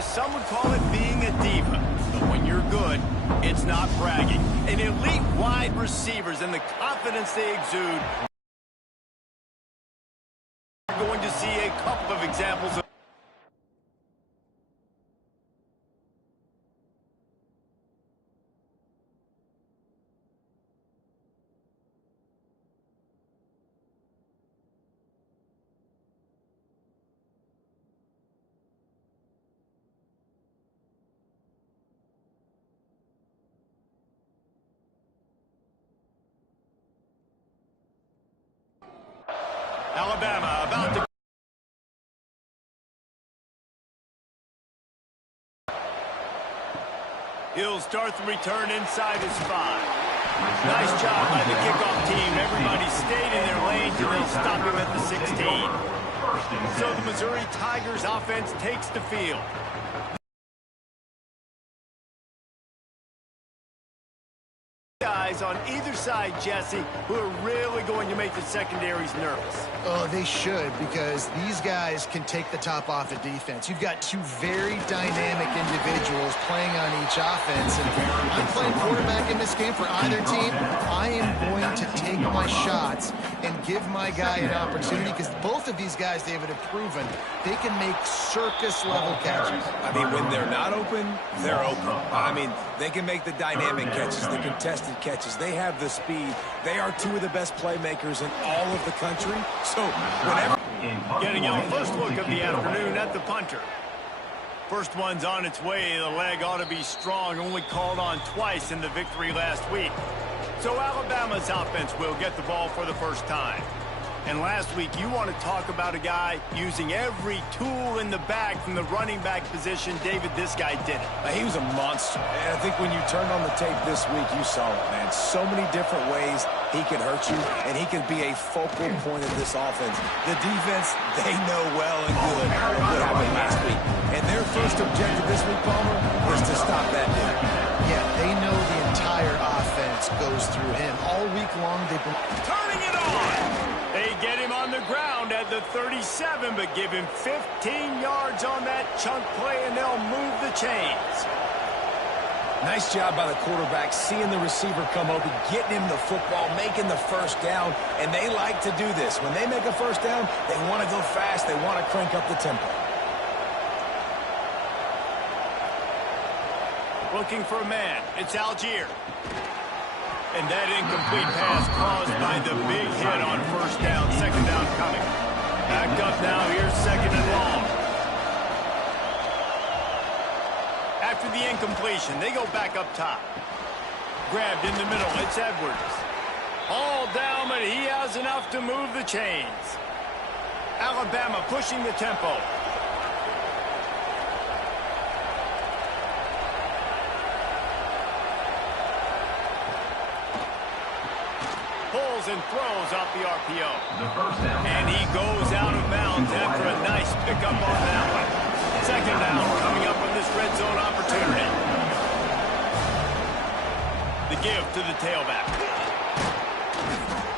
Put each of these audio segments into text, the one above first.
Chris, some would call it being a diva. But when you're good, it's not bragging. And elite wide receivers and the confidence they exude. We're going to see a couple of examples of Alabama about to... He'll start the return inside his 5. Nice job by the kickoff team. Everybody stayed in their lanes and they'll stop him at the 16. So the Missouri Tigers offense takes the field. Guys on either side, Jesse, who are really going to make the secondaries nervous. Oh, they should, because these guys can take the top off of defense. You've got two very dynamic individuals playing on each offense, and I'm playing quarterback in this game for either team. I am going to take my shots and give my guy an opportunity, because both of these guys, David, have proven they can make circus-level catches. I mean, when they're not open, they're open. I mean, they can make the dynamic catches, the contested catches. They have the speed. They are two of the best playmakers in all of the country. So whenever... Getting our first look of the afternoon at the punter. First one's on its way. The leg ought to be strong. Only called on twice in the victory last week. So Alabama's offense will get the ball for the first time. And last week, you want to talk about a guy using every tool in the bag from the running back position. David, this guy did it. He was a monster. And I think when you turned on the tape this week, you saw it, man. So many different ways he could hurt you, and he could be a focal point of this offense. The defense, they know well and good what happened last week. And their first objective this week, Palmer, is to stop that dude. Yeah, they know the entire offense goes through him. All week long, they've been... Turning it on! They get him on the ground at the 37, but give him 15 yards on that chunk play, and they'll move the chains. Nice job by the quarterback, seeing the receiver come open, getting him the football, making the first down, and they like to do this. When they make a first down, they want to go fast. They want to crank up the tempo. Looking for a man. It's Algier. And that incomplete pass caused by the big hit on first down. Second down coming. Back up now. Here's second and long. After the incompletion, they go back up top. Grabbed in the middle. It's Edwards. All down, but he has enough to move the chains. Alabama pushing the tempo. And throws off the RPO. And he goes out of bounds after a nice pickup on that one. Second down coming up on this red zone opportunity. The give to the tailback.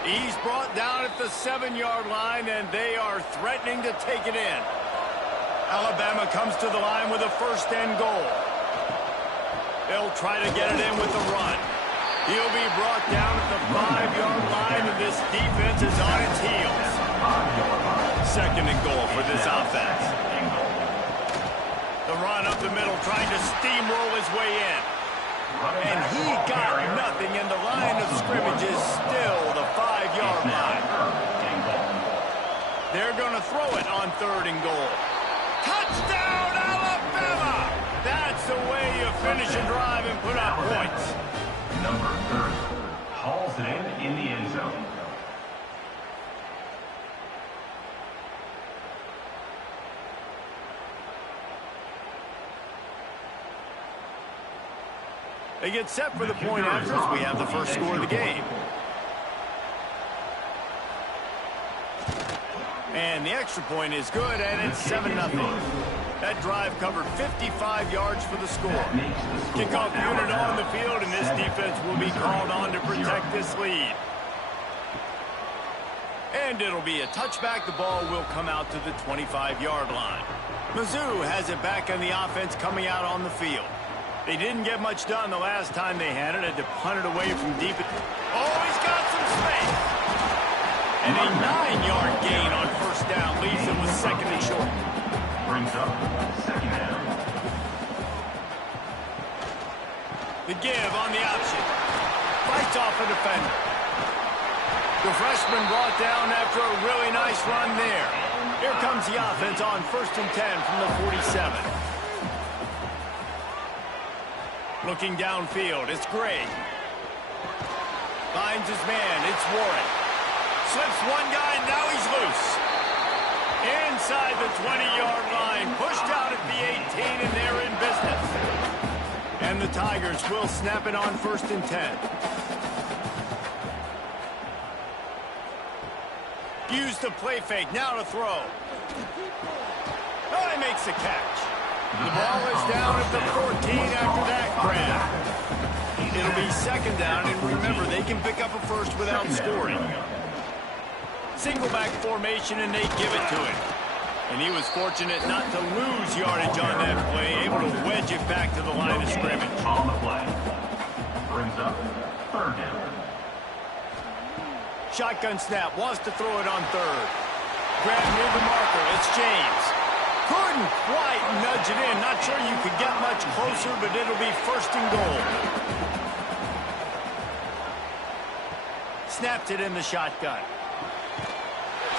He's brought down at the 7-yard line, and they are threatening to take it in. Alabama comes to the line with a first and goal. They'll try to get it in with the run. He'll be brought down at the 5-yard line, and this defense is on its heels. Second and goal for this offense. The run up the middle, trying to steamroll his way in. And he got nothing, and the line of scrimmage is still the 5-yard line. They're going to throw it on third and goal. Touchdown, Alabama! That's the way you finish a drive and put up points. Number 30 hauls it in the end zone. They get set for the point after as we have the first score of the game. And the extra point is good, and it's 7-0. That drive covered 55 yards for the score. Kickoff unit on the field, and this defense will be called on to protect this lead. And it'll be a touchback. The ball will come out to the 25-yard line. Mizzou has it back on the offense coming out on the field. They didn't get much done the last time they had it. Had to punt it away from deep. Oh, he's got some space. And a 9-yard gain on first down leaves him with second and short. Brings up second down. The give on the option. Fights off a defender. The freshman brought down after a really nice run there. Here comes the offense on first and 10 from the 47. Looking downfield, it's Gray. Finds his man, it's Warren. Slips one guy, now he's loose. Inside the 20-yard line, pushed out at the 18, and they're in business. And the Tigers will snap it on first and 10. Use the play fake, now to throw. Oh, he makes the catch. The ball is down at the 14 after that grab. It'll be second down, and remember, they can pick up a first without scoring. Single back formation, and they give it to him. And he was fortunate not to lose yardage on that play, able to wedge it back to the line of scrimmage. On the play. Brings up third down. Shotgun snap, wants to throw it on third. Grab near the marker, it's James. Couldn't quite nudge it in. Not sure you could get much closer, but it'll be first and goal. Snapped it in the shotgun.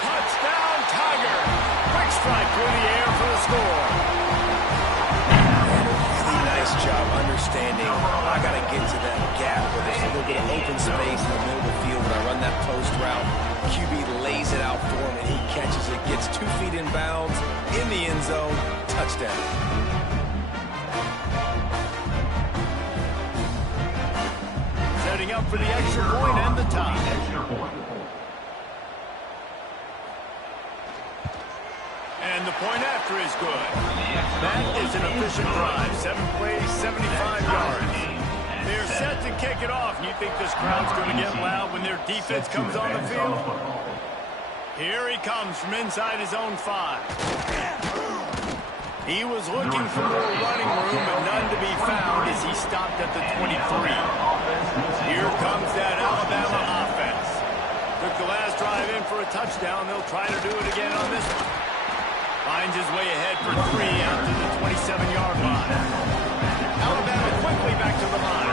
Touchdown, Tiger. Quick strike through the air for the score. Really nice job understanding. I got to get to that gap where there's a little bit of open space in the middle of the field. When I run that post route, QB lays it out for him, and he catches it, gets 2 feet in bounds, in the end zone, touchdown. Setting up for the extra point and the tie. Extra point. And the point after is good. That is an efficient drive. 7 plays, 75 yards. They're set to kick it off. You think this crowd's going to get loud when their defense comes on the field? Here he comes from inside his own 5. He was looking for more running room, but none to be found as he stopped at the 23. Here comes that Alabama offense. Took the last drive in for a touchdown. They'll try to do it again on this one. Finds his way ahead for 3 out to the 27-yard line. Alabama quickly back to the line.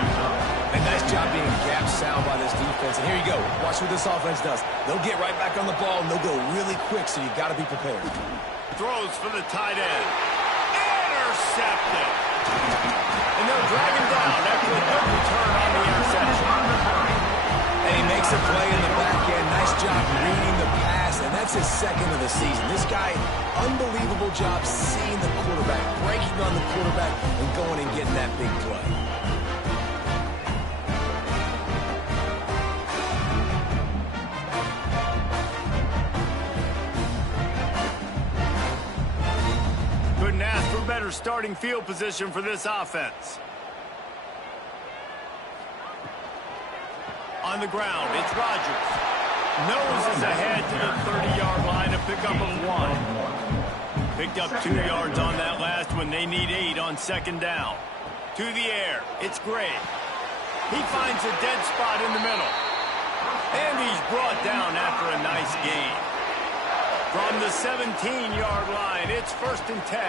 A nice job being gap sound by this defense. And here you go. Watch what this offense does. They'll get right back on the ball, and they'll go really quick, so you got to be prepared. Throws for the tight end. Intercepted. And they'll drag him down after a good return on the interception. And he makes a play in the back end. Nice job reading the pass, and that's his second of the season. This guy, unbelievable job seeing the quarterback, breaking on the quarterback, and going and getting that big play. Couldn't ask for better starting field position for this offense. On the ground, it's Rodgers. Noses ahead to the 30-yard line, a pickup of 1. Picked up 2 yards on that last one. They need 8 on second down. To the air, it's Gray. He finds a dead spot in the middle. And he's brought down after a nice gain. From the 17-yard line, it's first and 10.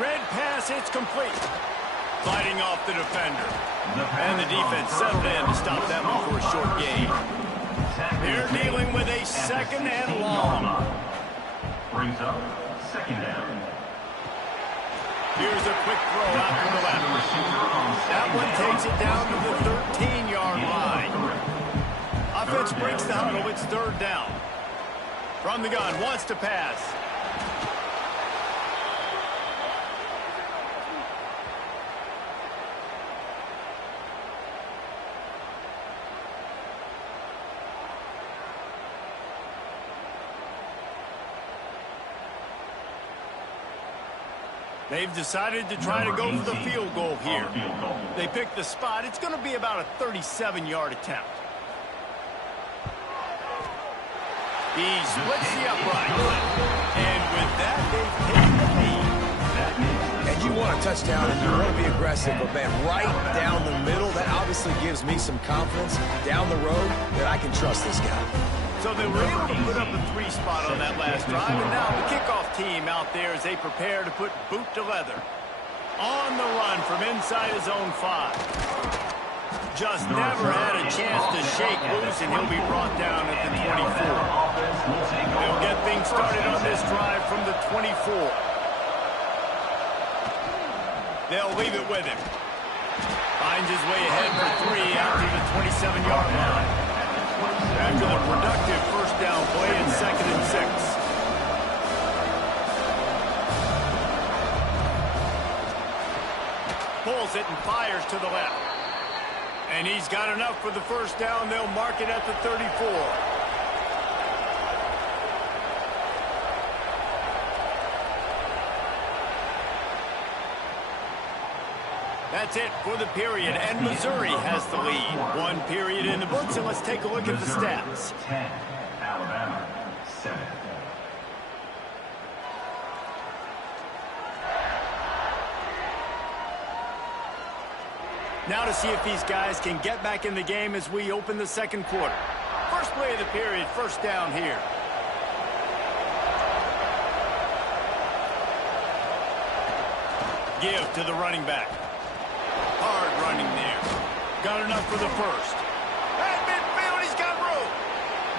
Red pass, it's complete. Fighting off the defender. And the defense settled in to stop that one for a short gain. They're dealing with a second and long. Brings up second down. Here's a quick throw out to the left. That one takes it down to the 13-yard line. Offense breaks the huddle. It's third down. From the gun, wants to pass. They've decided to try to go for the field goal here. They picked the spot. It's going to be about a 37-yard attempt. He splits the upright. And with that, they've taken the lead. And you want a touchdown and you want to be aggressive, but man, right down the middle, that obviously gives me some confidence down the road that I can trust this guy. So they were able to put up a 3 spot on that last drive, and now the kickoff team out there as they prepare to put boot to leather. On the run from inside his own 5. Just never had a chance to shake loose, and he'll be brought down at the 24. They'll get things started on this drive from the 24. They'll leave it with him. Finds his way ahead for 3 out to the 27-yard line. After the productive first down play in 2nd and 6. Pulls it and fires to the left. And he's got enough for the first down. They'll mark it at the 34. That's it for the period, and Missouri has the lead. 1 period in the books, and let's take a look at the stats. 10, Alabama 7. Now to see if these guys can get back in the game as we open the second quarter. First play of the period, first down here. Give to the running back. Hard running there. Got enough for the first. At midfield, he's got room.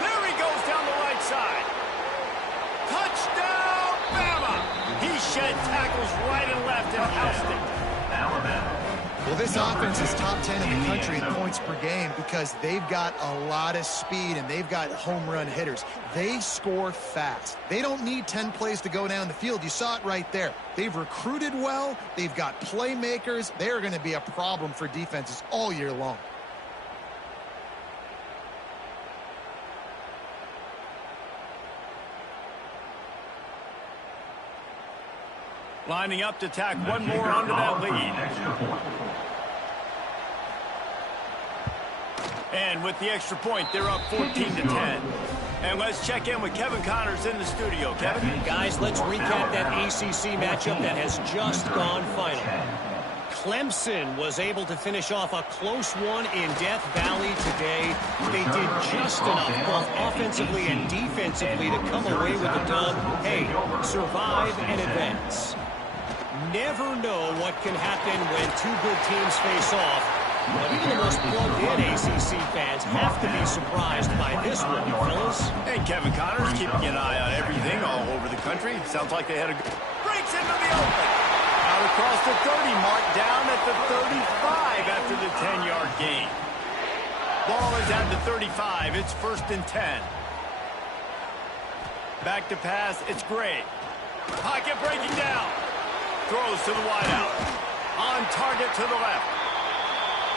There he goes down the right side. Touchdown, Bama! He shed tackles right and left and housed it. Alabama. Well, this offense is top 10 in the country in points per game because they've got a lot of speed and they've got home run hitters. They score fast. They don't need 10 plays to go down the field. You saw it right there. They've recruited well. They've got playmakers. They're going to be a problem for defenses all year long. Lining up to tack one more onto that lead. And with the extra point, they're up 14-10. And let's check in with Kevin Connors in the studio. Kevin? Guys, let's recap that ACC matchup that has just gone final. Clemson was able to finish off a close one in Death Valley today. They did just enough, both offensively and defensively, to come away with a dub. Hey, survive and advance. Never know what can happen when 2 good teams face off. But even the most plugged-in ACC fans have to be surprised by this one, fellas. Hey, Kevin Connors, keeping an eye on everything all over the country. Sounds like they had a good... Breaks into the open. Out across the 30 mark, down at the 35 after the 10-yard gain. Ball is at the 35. It's 1st and 10. Back to pass. It's Gray. Pocket breaking down. Throws to the wideout. On target to the left.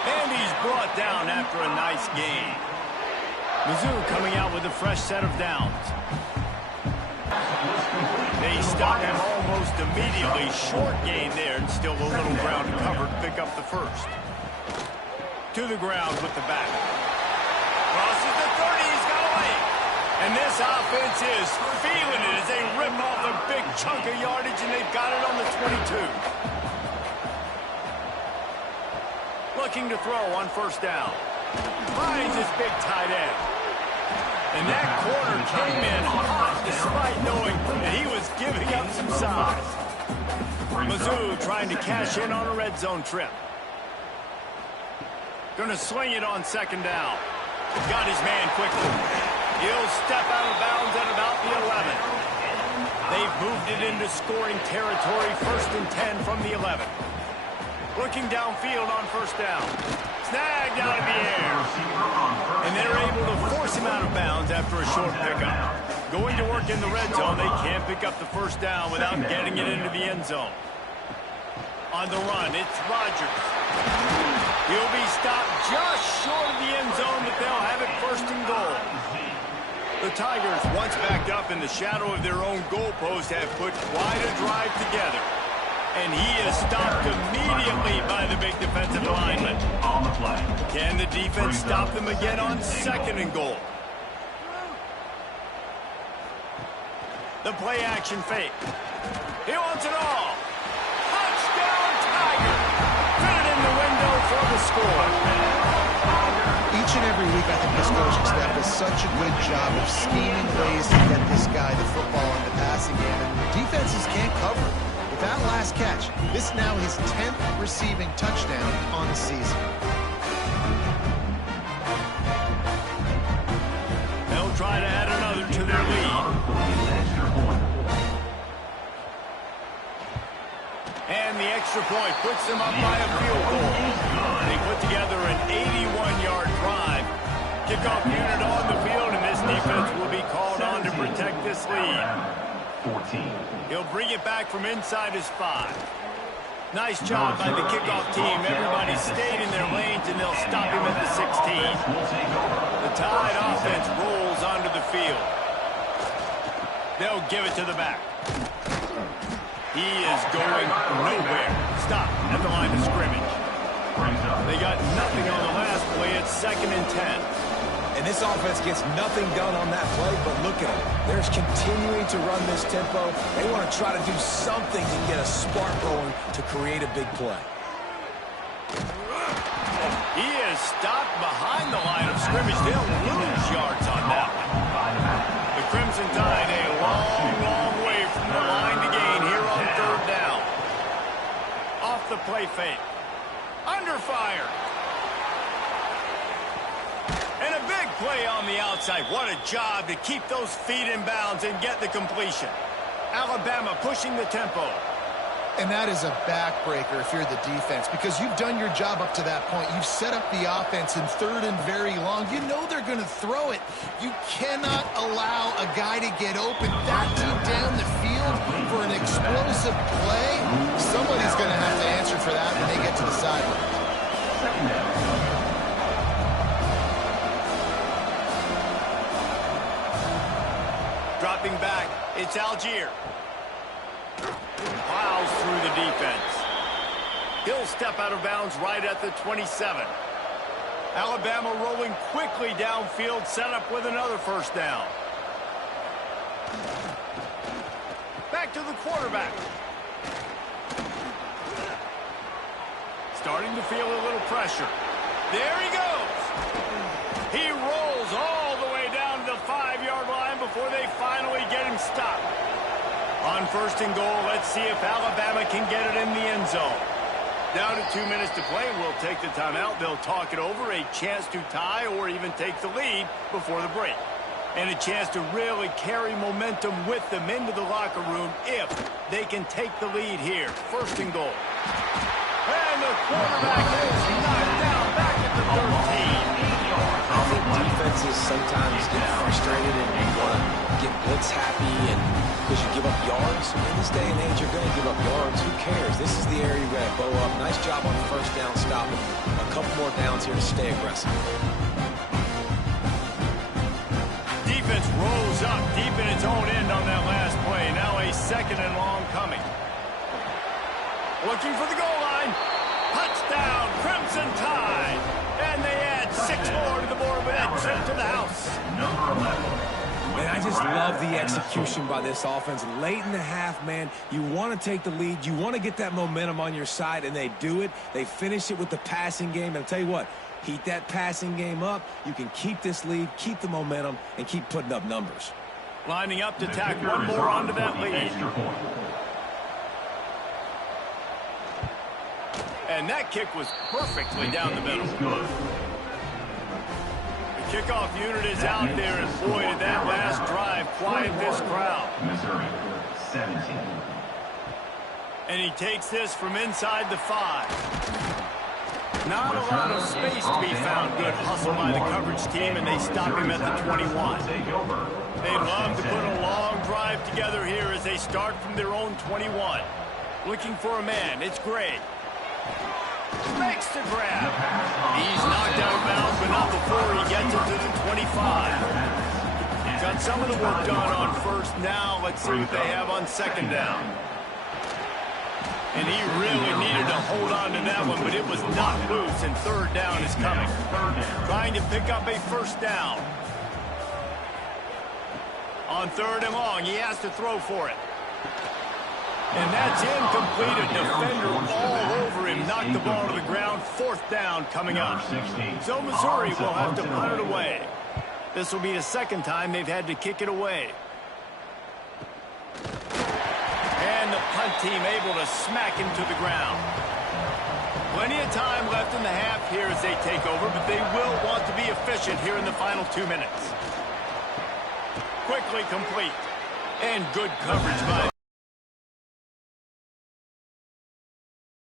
And he's brought down after a nice gain. Mizzou coming out with a fresh set of downs. They stop him almost immediately. Short gain there, and still a little ground to cover to pick up the first. To the ground with the back. Crosses the 30, he's got away. And this offense is feeling it as they rip off a big chunk of yardage, and they've got it on the 22. Looking to throw on first down. Finds his big tight end. And that corner came in hot despite knowing that he was giving up some size. Mizzou trying to cash in on a red zone trip. Gonna sling it on 2nd down. Got his man quickly. He'll step out of bounds at about the 11. They've moved it into scoring territory. 1st and 10 from the 11. Looking downfield on first down. Snagged out of the air. And they're able to force him out of bounds after a short pickup. Going to work in the red zone. They can't pick up the first down without getting it into the end zone. On the run, it's Rogers. He'll be stopped just short of the end zone, but they'll have it 1st and goal. The Tigers, once backed up in the shadow of their own goalpost, have put quite a drive together. And he is stopped immediately by the big defensive lineman. On the play. Can the defense stop them again on 2nd and goal? The play action fake. He wants it all. Touchdown, Tiger. Fit it in the window for the score. Each and every week, I think this coaching staff does such a good job of scheming ways to get this guy the football in the passing game, and defenses can't cover it. With that last catch, this is now his 10th receiving touchdown on the season. They'll try to add another to their lead. And the extra point puts them up by a field goal. They put together an 81-yard drive. Kickoff unit on the field, and this defense will be called on to protect this lead. 14. He'll bring it back from inside his 5. Nice job by the kickoff team. Everybody stayed in their lanes, and they'll stop him at the 16. The Tide offense rolls onto the field. They'll give it to the back. He is going nowhere. Stop at the line of scrimmage. They got nothing on the last play. It's 2nd and 10. And this offense gets nothing done on that play, but look at them. They're continuing to run this tempo. They want to try to do something to get a spark going to create a big play. He is stopped behind the line of scrimmage. They'll lose yards on that one. The Crimson Tide a long, long way from the line to gain here on 3rd down. Off the play fake. Under fire. And a big play on the outside. What a job to keep those feet in bounds and get the completion. Alabama pushing the tempo. And that is a backbreaker if you're the defense, because you've done your job up to that point. You've set up the offense in 3rd and very long. You know they're going to throw it. You cannot allow a guy to get open that deep down the field for an explosive play. Somebody's going to have to answer for that when they get to the sideline. Dropping back, it's Algier. Plows through the defense. He'll step out of bounds right at the 27. Alabama rolling quickly downfield, set up with another 1st down. Back to the quarterback. Starting to feel a little pressure. There he goes. He rolls all the way down to the 5-yard line before they finally get him stopped. On 1st and goal, let's see if Alabama can get it in the end zone. Down to 2 minutes to play, we'll take the timeout. They'll talk it over, a chance to tie or even take the lead before the break. And a chance to really carry momentum with them into the locker room if they can take the lead here. 1st and goal. And the quarterback is knocked down back at the 13. I think defenses sometimes get frustrated and want to get blitz happy, and because you give up yards. In this day and age, you're going to give up yards. Who cares? This is the area you're going to bow up. Nice job on 1st down stopping. A couple more downs here to stay aggressive. Defense rolls up deep in its own end on that last play. Now a 2nd and long coming. Looking for the goal line. Touchdown, Crimson Tide. And they add 6 more to the board with that trip to the house. Number 11. Man, I just love the execution by this offense. Late in the half, man, you want to take the lead. You want to get that momentum on your side, and they do it. They finish it with the passing game. And I'll tell you what, heat that passing game up. You can keep this lead, keep the momentum, and keep putting up numbers. Lining up to tack one more onto that lead. And that kick was perfectly down the middle. The kickoff unit is out there, and boy, did that last drive quiet this crowd. Missouri, 17. And he takes this from inside the 5. Not a lot of space to be found. Good hustle by the coverage team, and they stop him at the 21. They'd love to put a long drive together here as they start from their own 21. Looking for a man. It's Gray. Makes the grab. He's knocked out of bounds, but not before he gets it to the 25. Got some of the work done on 1st. Now let's see what they have on 2nd down. And he really needed to hold on to that one, but it was knocked loose, and 3rd down is coming. Trying to pick up a 1st down. On 3rd and long, he has to throw for it. And that's incomplete. A defender all over him. Knocked the ball to the ground. 4th down coming up. So Missouri will have to punt it away. This will be the 2nd time they've had to kick it away. And the punt team able to smack him to the ground. Plenty of time left in the half here as they take over, but they will want to be efficient here in the final 2 minutes. Quickly complete. And good coverage by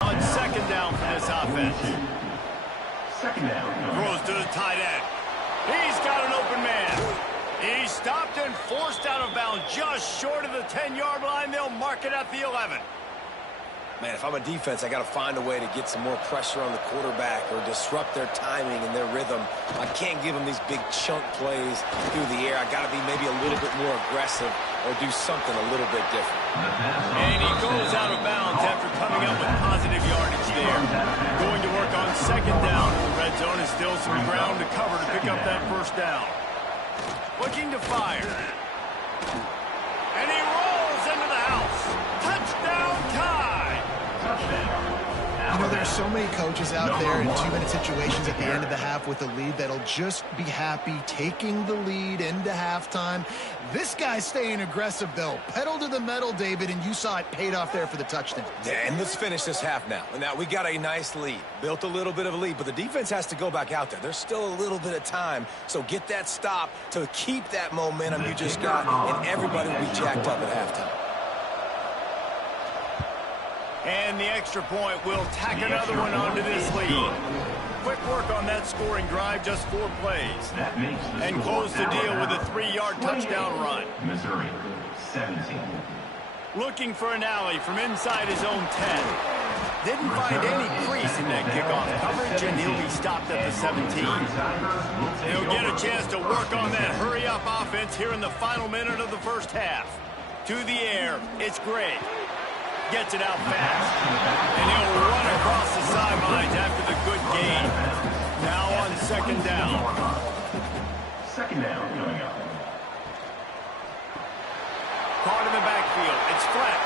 on 2nd down for this offense. 2nd down. Throws to the tight end. He's got an open man. He stopped and forced out of bounds just short of the 10-yard line. They'll mark it at the 11. Man, if I'm a defense, I got to find a way to get some more pressure on the quarterback or disrupt their timing and their rhythm. I can't give them these big chunk plays through the air. I got to be maybe a little bit more aggressive or do something a little bit different. And he goes out of bounds after coming up with positive yardage there. Going to work on 2nd down. The red zone is still some ground to cover to pick up that 1st down. Looking to fire. And he rolls into the house. Touchdown tie. You know, there's so many coaches out there in 2-minute situations at the end of the half with the lead that'll just be happy taking the lead into halftime. This guy's staying aggressive, though. Pedal to the metal, David, and you saw it paid off there for the touchdown. Yeah, and let's finish this half now. Now, we got a nice lead. Built a little bit of a lead, but the defense has to go back out there. There's still a little bit of time, so get that stop to keep that momentum you just got, and everybody will be jacked up at halftime. And the extra point will tack another one onto this lead. Quick work on that scoring drive, just 4 plays. And close the deal with a 3-yard touchdown run. Missouri, 17. Looking for an alley from inside his own 10. Didn't find any crease in that kickoff coverage, and he'll be stopped at the 17. He'll get a chance to work on that hurry-up offense here in the final minute of the 1st half. To the air, it's Gray. Gets it out fast. And he'll run across the sidelines after the good gain. Now on 2nd down. 2nd down coming up. Caught in the backfield. It's flat.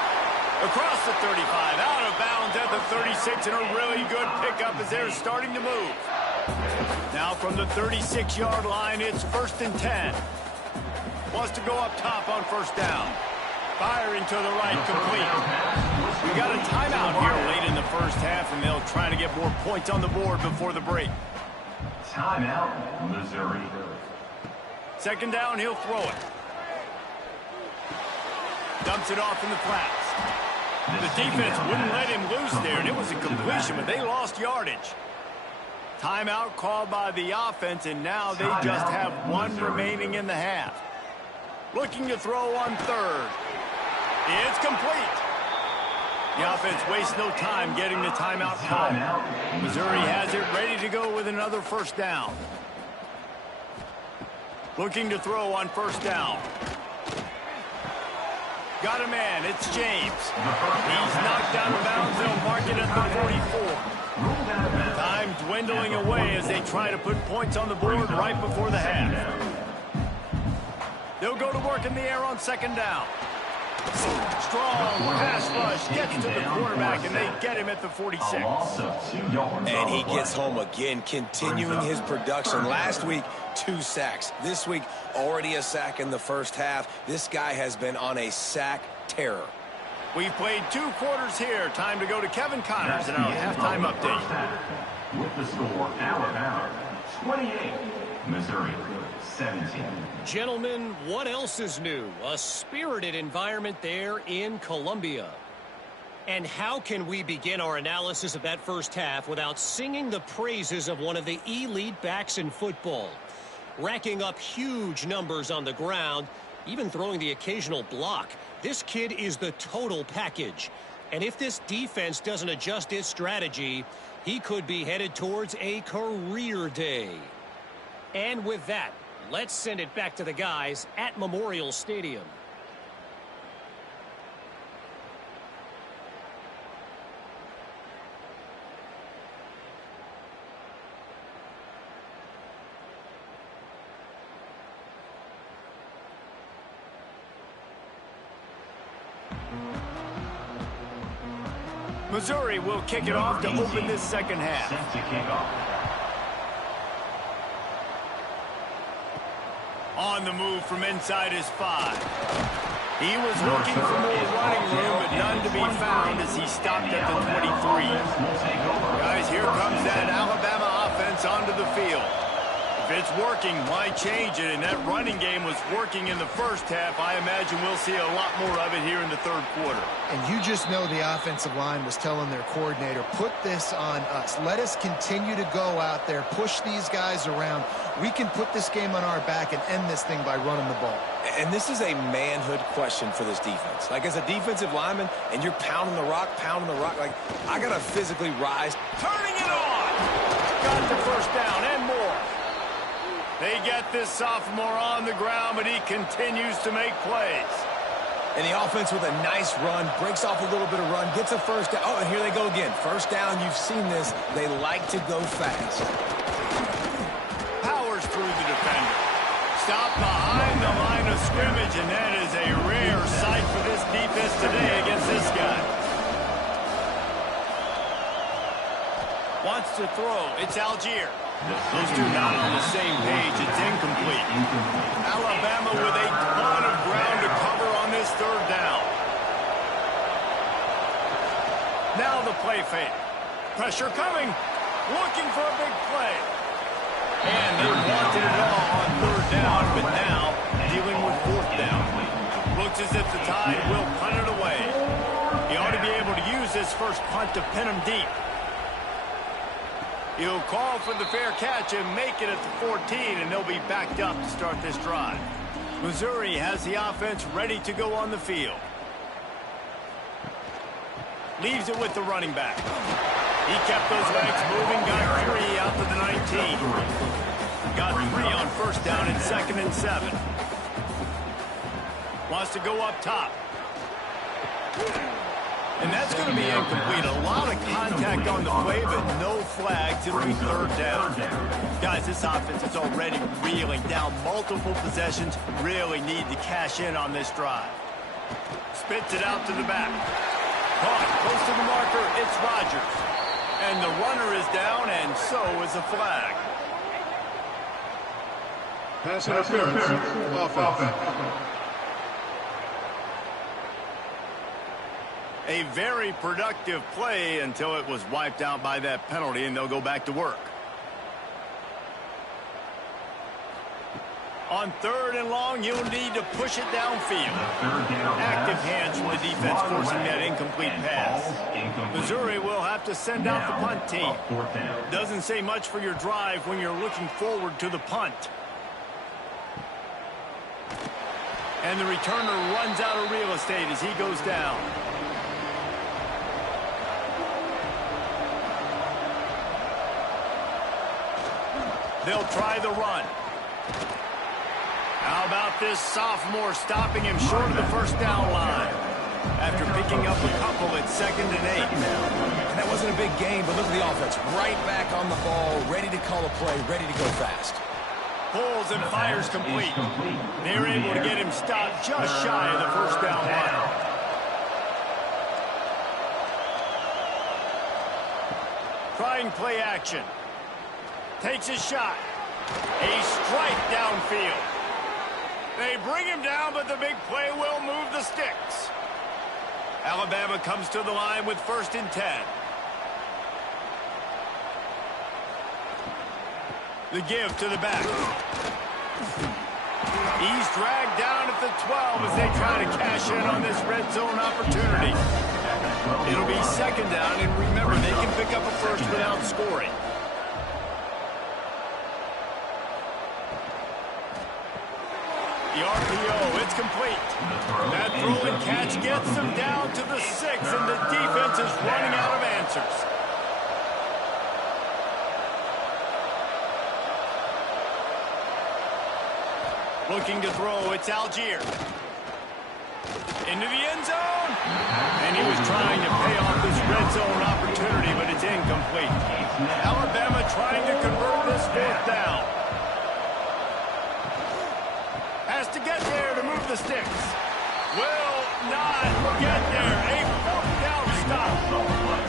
Across the 35. Out of bounds at the 36. And a really good pickup as they're starting to move. Now from the 36-yard line, it's 1st and 10. Wants to go up top on 1st down. Firing to the right, complete. We got a timeout here late in the 1st half, and they'll try to get more points on the board before the break. Timeout, Missouri. 2nd down, he'll throw it. Dumps it off in the flats. The defense wouldn't let him loose there, and it was a completion, but they lost yardage. Timeout called by the offense, and now they just have 1 remaining in the half. Looking to throw on 3rd. It's complete. The offense wastes no time getting the timeout call. Missouri has it ready to go with another 1st down. Looking to throw on 1st down. Got a man. It's James. He's knocked out of bounds. They'll mark it at the 44. Time dwindling away as they try to put points on the board right before the half. They'll go to work in the air on 2nd down. Strong pass rush gets to the quarterback, and they get him at the 46. And he gets home again, continuing his production. Last week, 2 sacks. This week, already a sack in the 1st half. This guy has been on a sack terror. We've played 2 quarters here. Time to go to Kevin Connors in our halftime update. With the score, Alabama 28, Missouri 17. Gentlemen, what else is new? A spirited environment there in Columbia. And how can we begin our analysis of that 1st half without singing the praises of one of the elite backs in football? Racking up huge numbers on the ground, even throwing the occasional block. This kid is the total package. And if this defense doesn't adjust its strategy, he could be headed towards a career day. And with that, let's send it back to the guys at Memorial Stadium. Missouri will kick it off to open this second half. Set to kick off. On the move from inside his 5. He was looking for more running room, but none to be found as he stopped at the 23. Guys, here comes that Alabama offense onto the field. If it's working, why change it? And that running game was working in the first half. I imagine we'll see a lot more of it here in the third quarter. And you just know the offensive line was telling their coordinator, put this on us. Let us continue to go out there, push these guys around. We can put this game on our back and end this thing by running the ball. And this is a manhood question for this defense. Like, as a defensive lineman, and you're pounding the rock, like, I got to physically rise. Turning it on! Got the first down and more. They get this sophomore on the ground, but he continues to make plays. And the offense with a nice run, breaks off a little bit of run, gets a first down. Oh, and here they go again. First down, you've seen this. They like to go fast. Powers through the defender. Stop behind the line of scrimmage, and that is a rare sight for this defense today against this guy. Wants to throw. It's Algier. Those two not on the same page. It's incomplete. Alabama with a ton of ground to cover on this third down. Now the play fake. Pressure coming. Looking for a big play. And they wanted it all on third down, but now dealing with fourth down. Looks as if the Tide will punt it away. He ought to be able to use this first punt to pin him deep. He'll call for the fair catch and make it at the 14, and they'll be backed up to start this drive. Missouri has the offense ready to go on the field. Leaves it with the running back. He kept those legs moving, got 3 out to the 19. Got 3 on first down and 2nd and 7. Wants to go up top. And that's going to be incomplete. A lot of contact on the play, but no flags. It'll be third down. Guys, this offense is already reeling down multiple possessions. Really need to cash in on this drive. Spits it out to the back. Caught close to the marker. It's Rodgers. And the runner is down, and so is a flag. Pass interference. Offense. A very productive play until it was wiped out by that penalty, and they'll go back to work. On 3rd and long, you'll need to push it downfield. Active hands from the defense forcing that incomplete pass. Missouri will have to send out the punt team. Doesn't say much for your drive when you're looking forward to the punt. And the returner runs out of real estate as he goes down. They'll try the run. How about this sophomore stopping him short of the first down line? After picking up a couple at 2nd and 8. And that wasn't a big gain, but look at the offense. Right back on the ball, ready to call a play, ready to go fast. Pulls and fires complete. They're able to get him stopped just shy of the first down line. Trying play action. Takes his shot. A strike downfield. They bring him down, but the big play will move the sticks. Alabama comes to the line with 1st and 10. The give to the back. He's dragged down at the 12 as they try to cash in on this red zone opportunity. It'll be 2nd down, and remember, they can pick up a first without scoring. The RPO, it's complete. That throw and catch gets them down to the 6, and the defense is running out of answers. Looking to throw, it's Algier. Into the end zone. And he was trying to pay off this red zone opportunity, but it's incomplete. Alabama trying to convert this 4th down. Has to get there to move the sticks. Will not get there. A 4th down stop.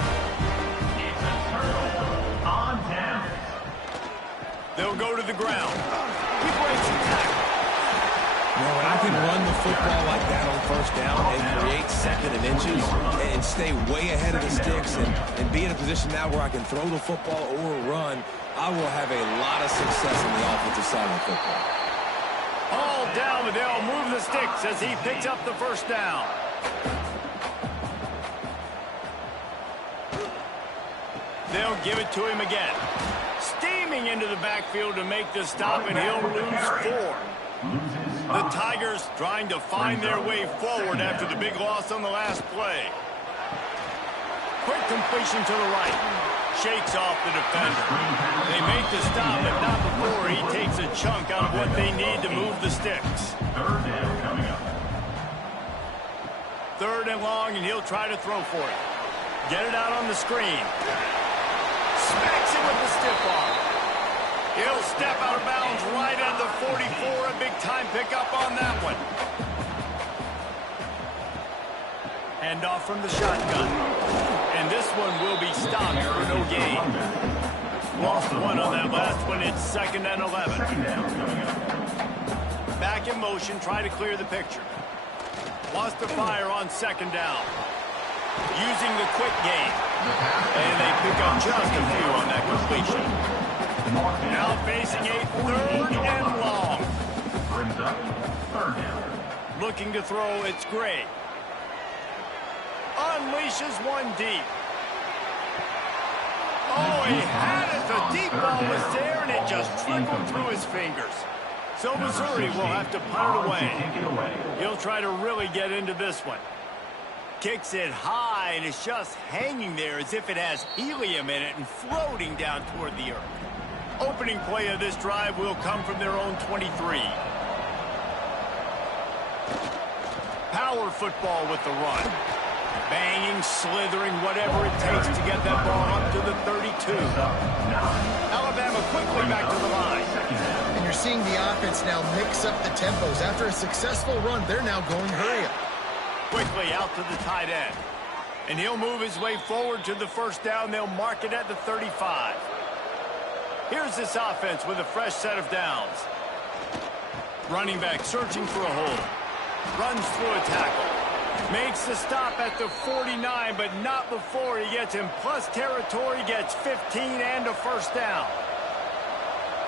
ground. He breaks the tackle. When I can run the football like that on first down and create second and inches and stay way ahead of the sticks and be in a position now where I can throw the football or run, I will have a lot of success on the offensive side of the football. All down, but they'll move the sticks as he picks up the first down. They'll give it to him again. Steaming into the backfield to make the stop, and he'll lose 4. The Tigers trying to find their way forward after the big loss on the last play. Quick completion to the right. Shakes off the defender. They make the stop, but not before he takes a chunk out of what they need to move the sticks. Third and long, and he'll try to throw for it. Get it out on the screen. Smacks him with the stiff arm. He'll step out of bounds right at the 44. A big-time pickup on that one. Hand off from the shotgun. And this one will be stopped for no gain. Lost 1 on that last one. It's 2nd and 11. Back in motion, try to clear the picture. Wants to fire on 2nd down. Using the quick game. And they pick up just a few on that completion. Now facing a 3rd and long. Brings up 3rd down. Looking to throw, it's Gray. Unleashes one deep. Oh, he had it. The deep ball was there, and it just trickled through his fingers. So Missouri will have to punt it away. He'll try to really get into this one. Kicks it high, and it's just hanging there as if it has helium in it and floating down toward the earth. Opening play of this drive will come from their own 23. Power football with the run. Banging, slithering, whatever it takes to get that ball up to the 32. Alabama quickly back to the line. And you're seeing the offense now mix up the tempos. After a successful run, they're now going hurry up. Quickly out to the tight end. And he'll move his way forward to the first down. They'll mark it at the 35. Here's this offense with a fresh set of downs. Running back searching for a hole. Runs through a tackle. Makes the stop at the 49, but not before he gets in plus territory, gets 15 and a first down.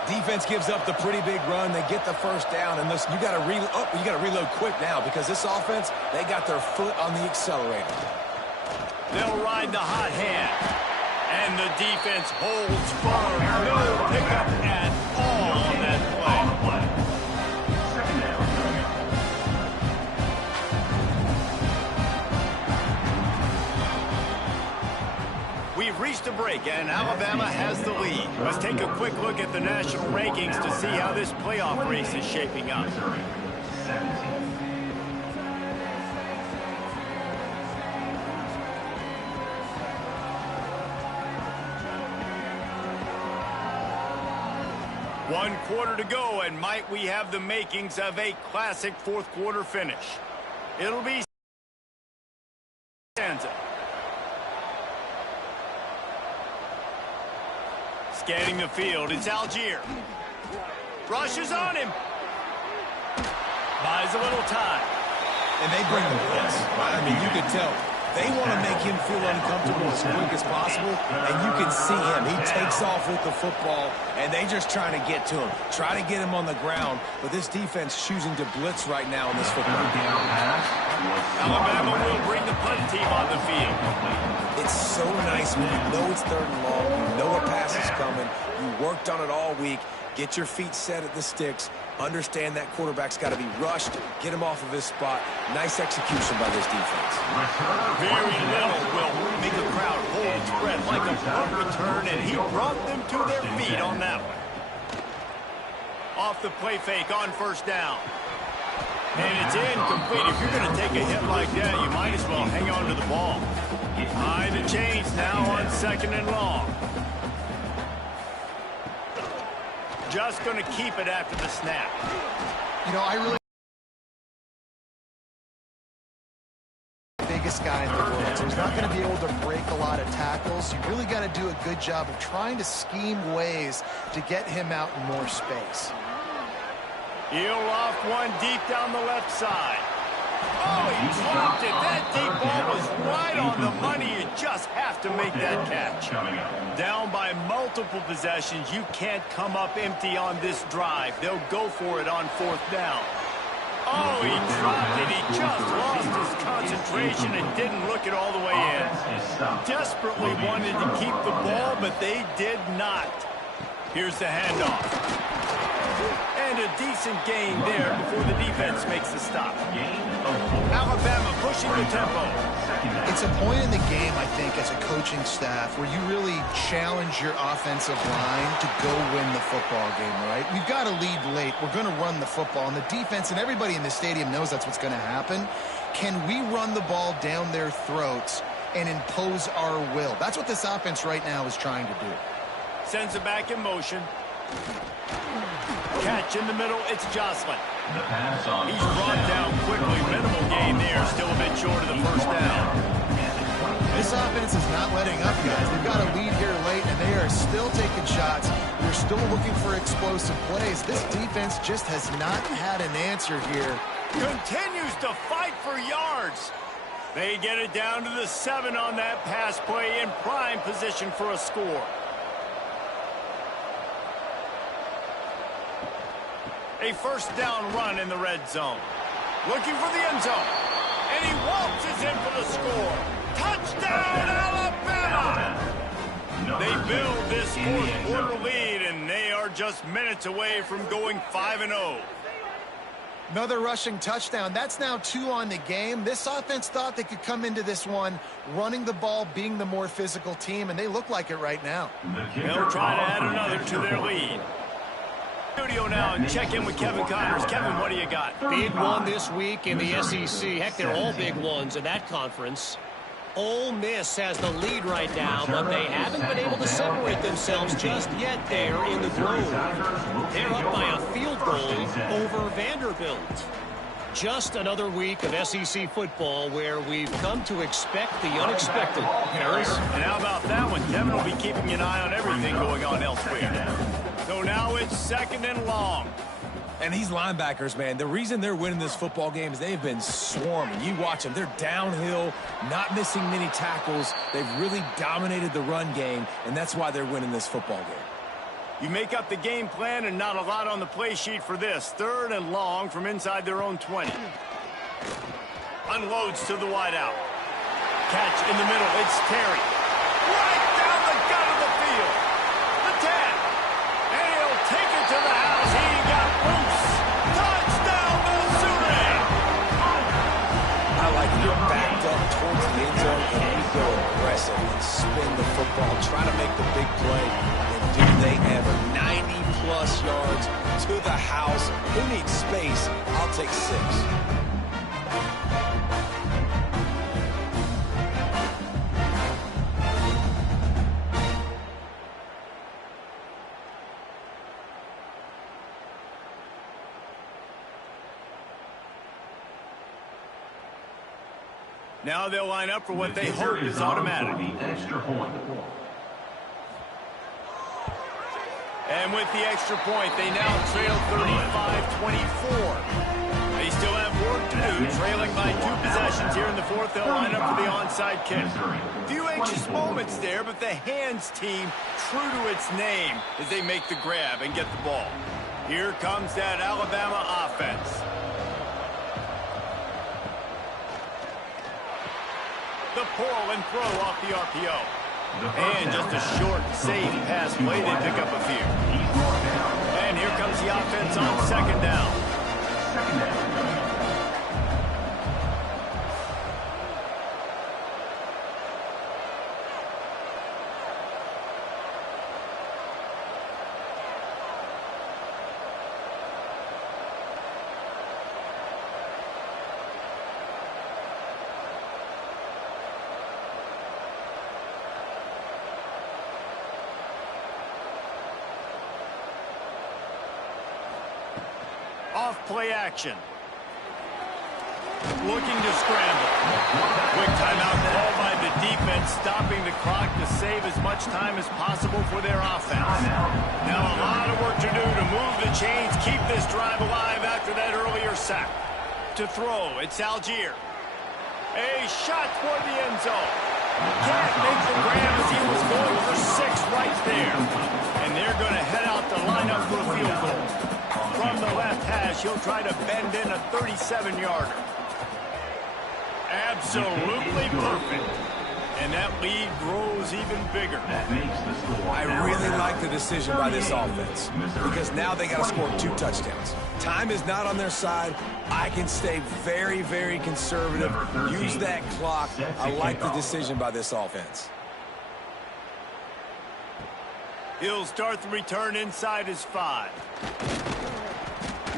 Defense gives up the pretty big run. They get the first down, and listen, you got to reload quick now because this offense, they got their foot on the accelerator. They'll ride the hot hand, and the defense holds firm. No pickup at all on that play. We've reached a break, and Alabama has the lead. Let's take a quick look at the national rankings to see how this playoff race is shaping up. Missouri, 17. One quarter to go, and might we have the makings of a classic fourth quarter finish. It'll be Stanza. Scanning the field, it's Algier. Rushes on him. Buys a little time. And they bring the blitz. I mean, you can tell. They want to make him feel uncomfortable as quick as possible, and you can see him. He takes off with the football, and they just trying to get to him, try to get him on the ground, but this defense choosing to blitz right now in this football game. Alabama will bring the punt team on the field. It's so nice when you know it's 3rd and long, you know a pass is coming, you worked on it all week, get your feet set at the sticks, understand that quarterback's got to be rushed, get him off of his spot. Nice execution by this defense. Very little will make a crowd hold its breath like a punt return, and he brought them to their feet on that one. Off the play fake on first down. And it's incomplete. If you're going to take a hit like that, you might as well hang on to the ball. Behind the chains now on 2nd and long. Just going to keep it after the snap. You know, I really biggest guy in the world, so he's not going to be able to break a lot lot of tackles. You really got to do a good job of trying to scheme ways to get him out in more space. He'll loft one deep down the left side. Oh, he dropped it. That deep ball was right on the money. You just have to make that catch. Down by multiple possessions, you can't come up empty on this drive. They'll go for it on 4th down. Oh, he dropped it. He just lost his concentration and didn't look it all the way in. Desperately wanted to keep the ball, but they did not. Here's the handoff. And a decent gain there before the defense makes the stop. Alabama pushing the tempo. It's a point in the game, I think, as a coaching staff where you really challenge your offensive line to go win the football game, right? We've got to lead late. We're going to run the football. And the defense and everybody in the stadium knows that's what's going to happen. Can we run the ball down their throats and impose our will? That's what this offense right now is trying to do. Sends it back in motion. Catch in the middle, it's Jocelyn. He's brought down quickly. Minimal gain there, still a bit short of the 1st down. This offense is not letting up, guys. They've got a lead here late, and they are still taking shots. They're still looking for explosive plays. This defense just has not had an answer here. Continues to fight for yards. They get it down to the 7 on that pass play in prime position for a score. A 1st down run in the red zone. Looking for the end zone. And he waltzes in for the score. Touchdown, Alabama! They build this 4th quarter lead, and they are just minutes away from going 5-0. Another rushing touchdown. That's now 2 on the game. This offense thought they could come into this one running the ball, being the more physical team, and they look like it right now. They'll try to add another to their lead. Studio now and check in with Kevin Connors. Kevin, what do you got? Big one this week in the SEC. Heck, they're all big ones in that conference. Ole Miss has the lead right now, but they haven't been able to separate themselves just yet there in the Grove. They're up by a field goal over Vanderbilt. Just another week of SEC football where we've come to expect the unexpected. And how about that one? Kevin will be keeping an eye on everything going on elsewhere. So now it's 2nd and long. And these linebackers, man, the reason they're winning this football game is they've been swarming. You watch them. They're downhill, not missing many tackles. They've really dominated the run game, and that's why they're winning this football game. You make up the game plan and not a lot on the play sheet for this. 3rd and long from inside their own 20. Unloads to the wideout. Catch in the middle. It's Terry. Right down the gut of the field. The 10. And he'll take it to the house. He got loose. Touchdown, Missouri. I like to get backed up towards the end zone and we go aggressive and spin the football, try to make the big play. And do they ever? 90-plus yards to the house. Who needs space? I'll take 6. Now they'll line up for what they hope is automatic. And with the extra point, they now trail 35-24. They still have work to do, trailing by 2 possessions here in the 4th. They'll line up for the onside kick. A few anxious moments there, but the hands team, true to its name, as they make the grab and get the ball. Here comes that Alabama offense. The pull and throw off the RPO. And just a short, safe pass play. They pick up a few. And here comes the offense on 2nd down. Off play action. Looking to scramble. Quick timeout called by the defense, stopping the clock to save as much time as possible for their offense. Now a lot of work to do to move the chains, keep this drive alive after that earlier sack. To throw, it's Algier. A shot toward the end zone. Can't make the grab as he was going for 6 right there. And they're going to head out to line up for a field goal. From the left hash, he'll try to bend in a 37-yarder. Absolutely perfect. And that lead grows even bigger. I really like the decision by this offense because now they got to score 2 touchdowns. Time is not on their side. I can stay very, very conservative. Use that clock. I like the decision by this offense. He'll start the return inside his 5.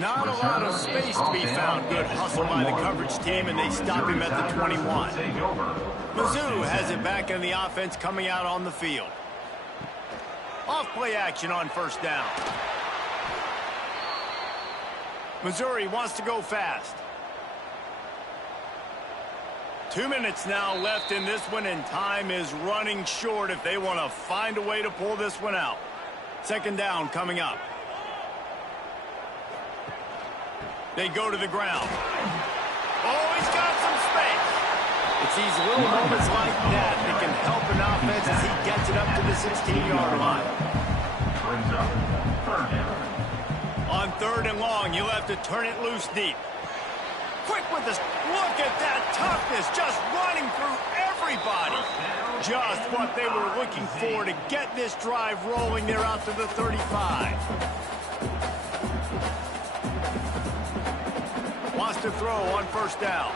Not a lot of space to be found. Good hustle by the coverage team, and they stop him at the 21. Mizzou has it back in the offense coming out on the field. Off-play action on first down. Missouri wants to go fast. 2 minutes now left in this one, and time is running short if they want to find a way to pull this one out. Second down coming up. They go to the ground. Oh, he's got some space. It's these little moments like that that can help an offense as he gets it up to the 16-yard line. Brings up third down. On 3rd and long, you'll have to turn it loose deep. Quick with this. Look at that toughness, just running through everybody. Just what they were looking for to get this drive rolling. They're out to the 35. Wants to throw on first down.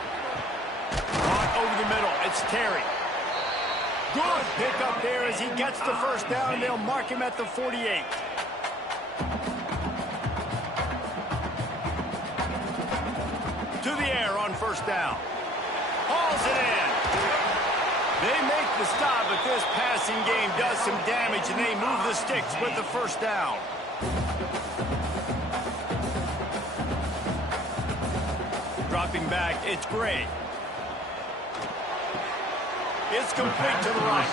Caught over the middle. It's Terry. Good pick up there as he gets the first down. They'll mark him at the 48. To the air on first down. Hauls it in. They make the stop, but this passing game does some damage, and they move the sticks with the first down. Dropping back, it's Gray. It's complete to the right.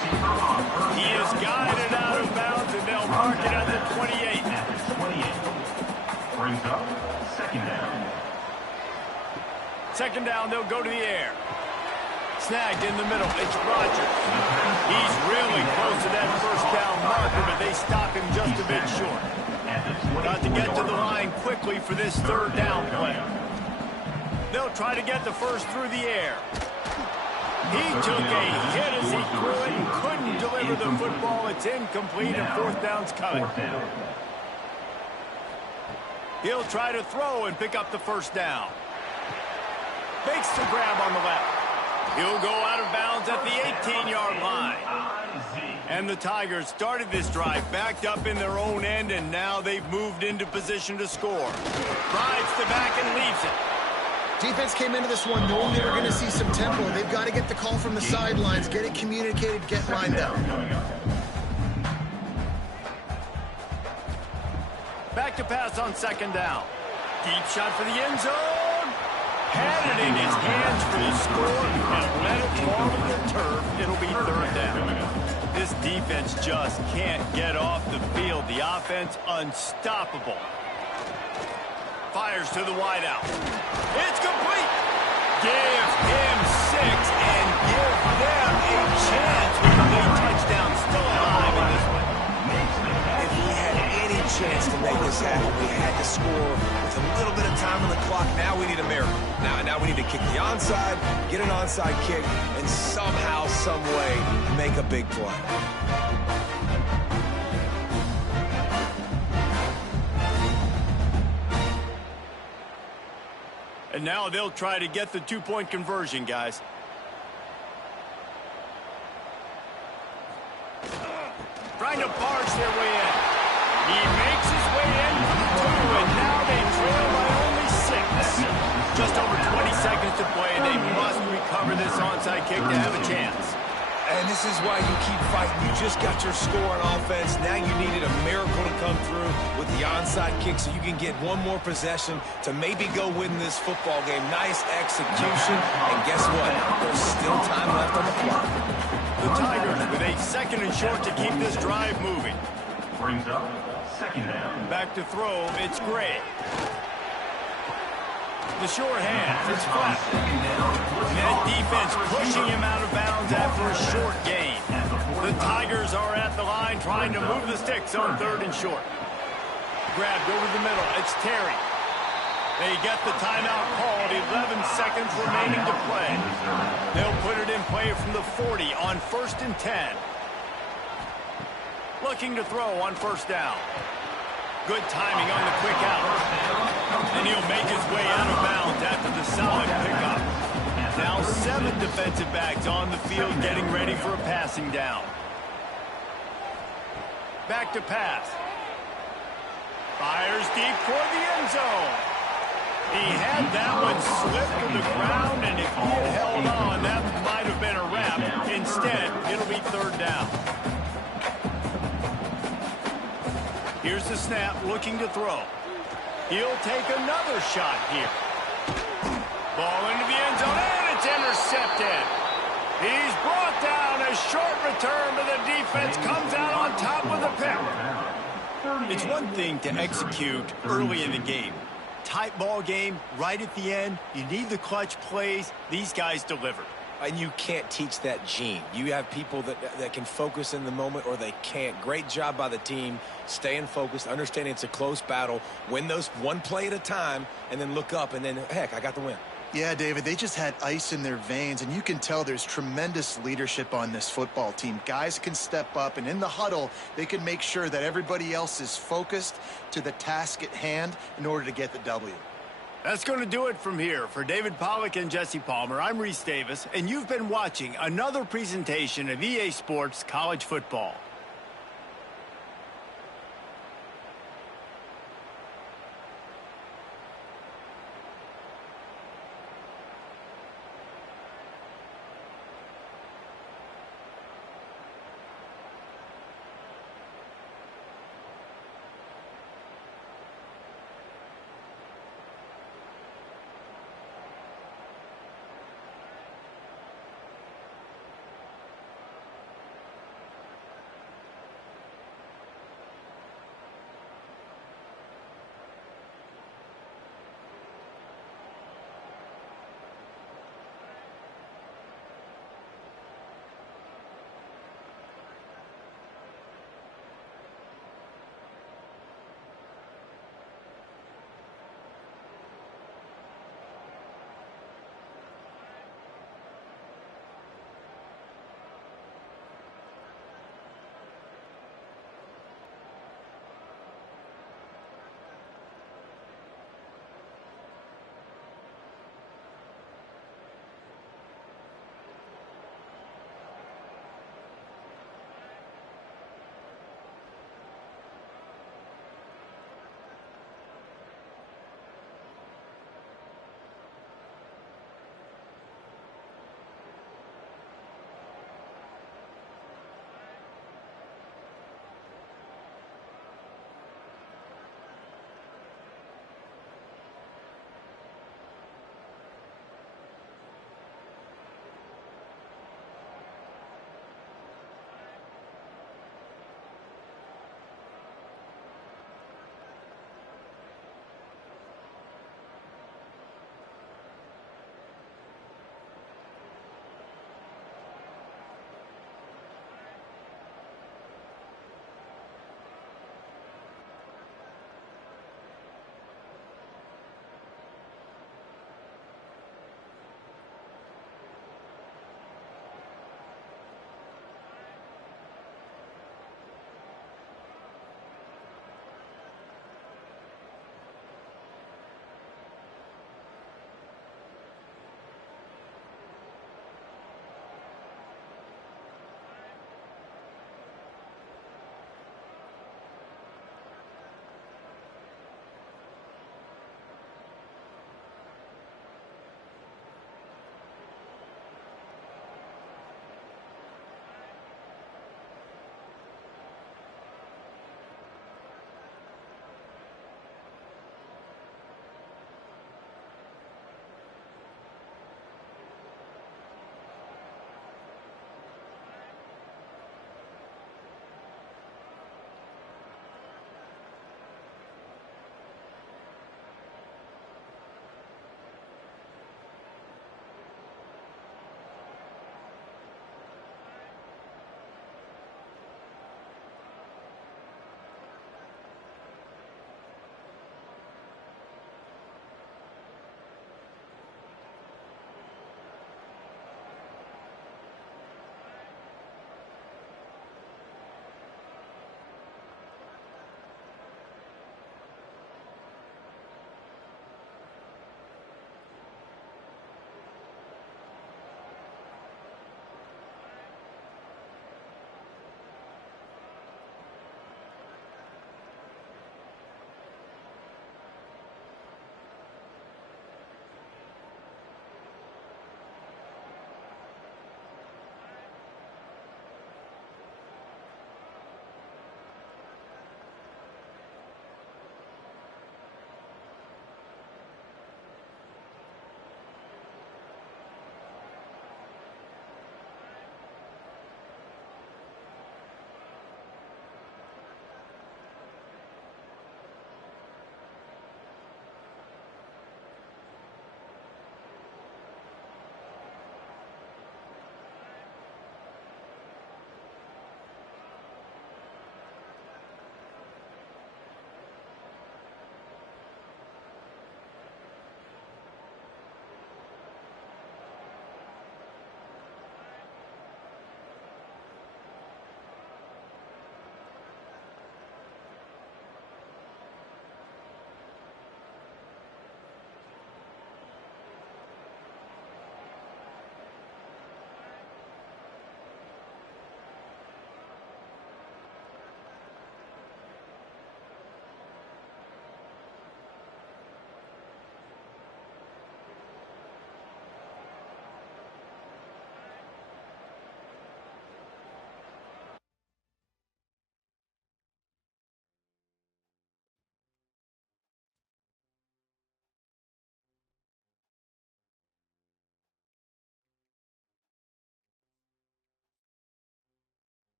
He is guided out of bounds, and they'll mark it at the 28. At the 28. Brings up second down. Second down, they'll go to the air. Snagged in the middle, it's Rogers. He's really close to that first down marker, but they stop him just a bit short. Got to get to the line quickly for this third down play. They'll try to get the first through the air. He took a hit as he threw it and couldn't deliver the football. It's incomplete, and fourth down's coming. He'll try to throw and pick up the first down. Makes the grab on the left. He'll go out of bounds at the 18-yard line. And the Tigers started this drive backed up in their own end, and now they've moved into position to score. Rides the back and leaves it. Defense came into this one knowing they were going to see some tempo. They've got to get the call from the sidelines, get it communicated, get lined up. Back to pass on second down. Deep shot for the end zone. Had it in his hands for the score and let it fall to the turf. It'll be third down. This defense just can't get off the field. The offense unstoppable. Fires to the wideout. It's complete. Give him 6 and give them a chance with the lead touchdown still alive in this one. If we had any chance to make this happen, we had to score with a little bit of time on the clock. Now we need a miracle. Now we need to kick the onside, get an onside kick, and somehow, some way, make a big play. And now they'll try to get the two-point conversion, guys. Trying to barge their way in. He makes his way in for the 2, and now they trail by only 6. Just over 20 seconds to play. They must recover this onside kick to have a chance. And this is why you keep fighting. You just got your score on offense. Now you needed a miracle to come through with the onside kick so you can get one more possession to maybe go win this football game. Nice execution. And guess what? There's still time left on the clock. The Tigers with a 2nd and short to keep this drive moving. Brings up 2nd down. Back to throw, it's Gray. The short hands, it's flat. That defense pushing him out of bounds after a short gain. The Tigers are at the line trying to move the sticks on 3rd and short. Grabbed over the middle, it's Terry. They get the timeout called, 11 seconds remaining to play. They'll put it in play from the 40 on 1st and 10. Looking to throw on 1st down. Good timing on the quick out. And he'll make his way out of bounds after the solid pickup. Now 7 defensive backs on the field getting ready for a passing down. Back to pass. Fires deep toward the end zone. He had that one slip to the ground, and if he had held on, that might have been a wrap. Instead, it'll be 3rd down. Here's the snap, looking to throw. He'll take another shot here. Ball into the end zone, and it's intercepted. He's brought down. A short return, but the defense comes out on top of the pick. It's one thing to execute early in the game. Tight ball game, right at the end. You need the clutch plays. These guys deliver. And you can't teach that gene. You have people that can focus in the moment or they can't. Great job by the team, staying focused, understanding it's a close battle, win those one play at a time, and then look up, and then, heck, I got the win. Yeah, David, they just had ice in their veins, and you can tell there's tremendous leadership on this football team. Guys can step up, and in the huddle, they can make sure that everybody else is focused to the task at hand in order to get the W. That's going to do it from here. For David Pollack and Jesse Palmer, I'm Reese Davis, and you've been watching another presentation of EA Sports College Football.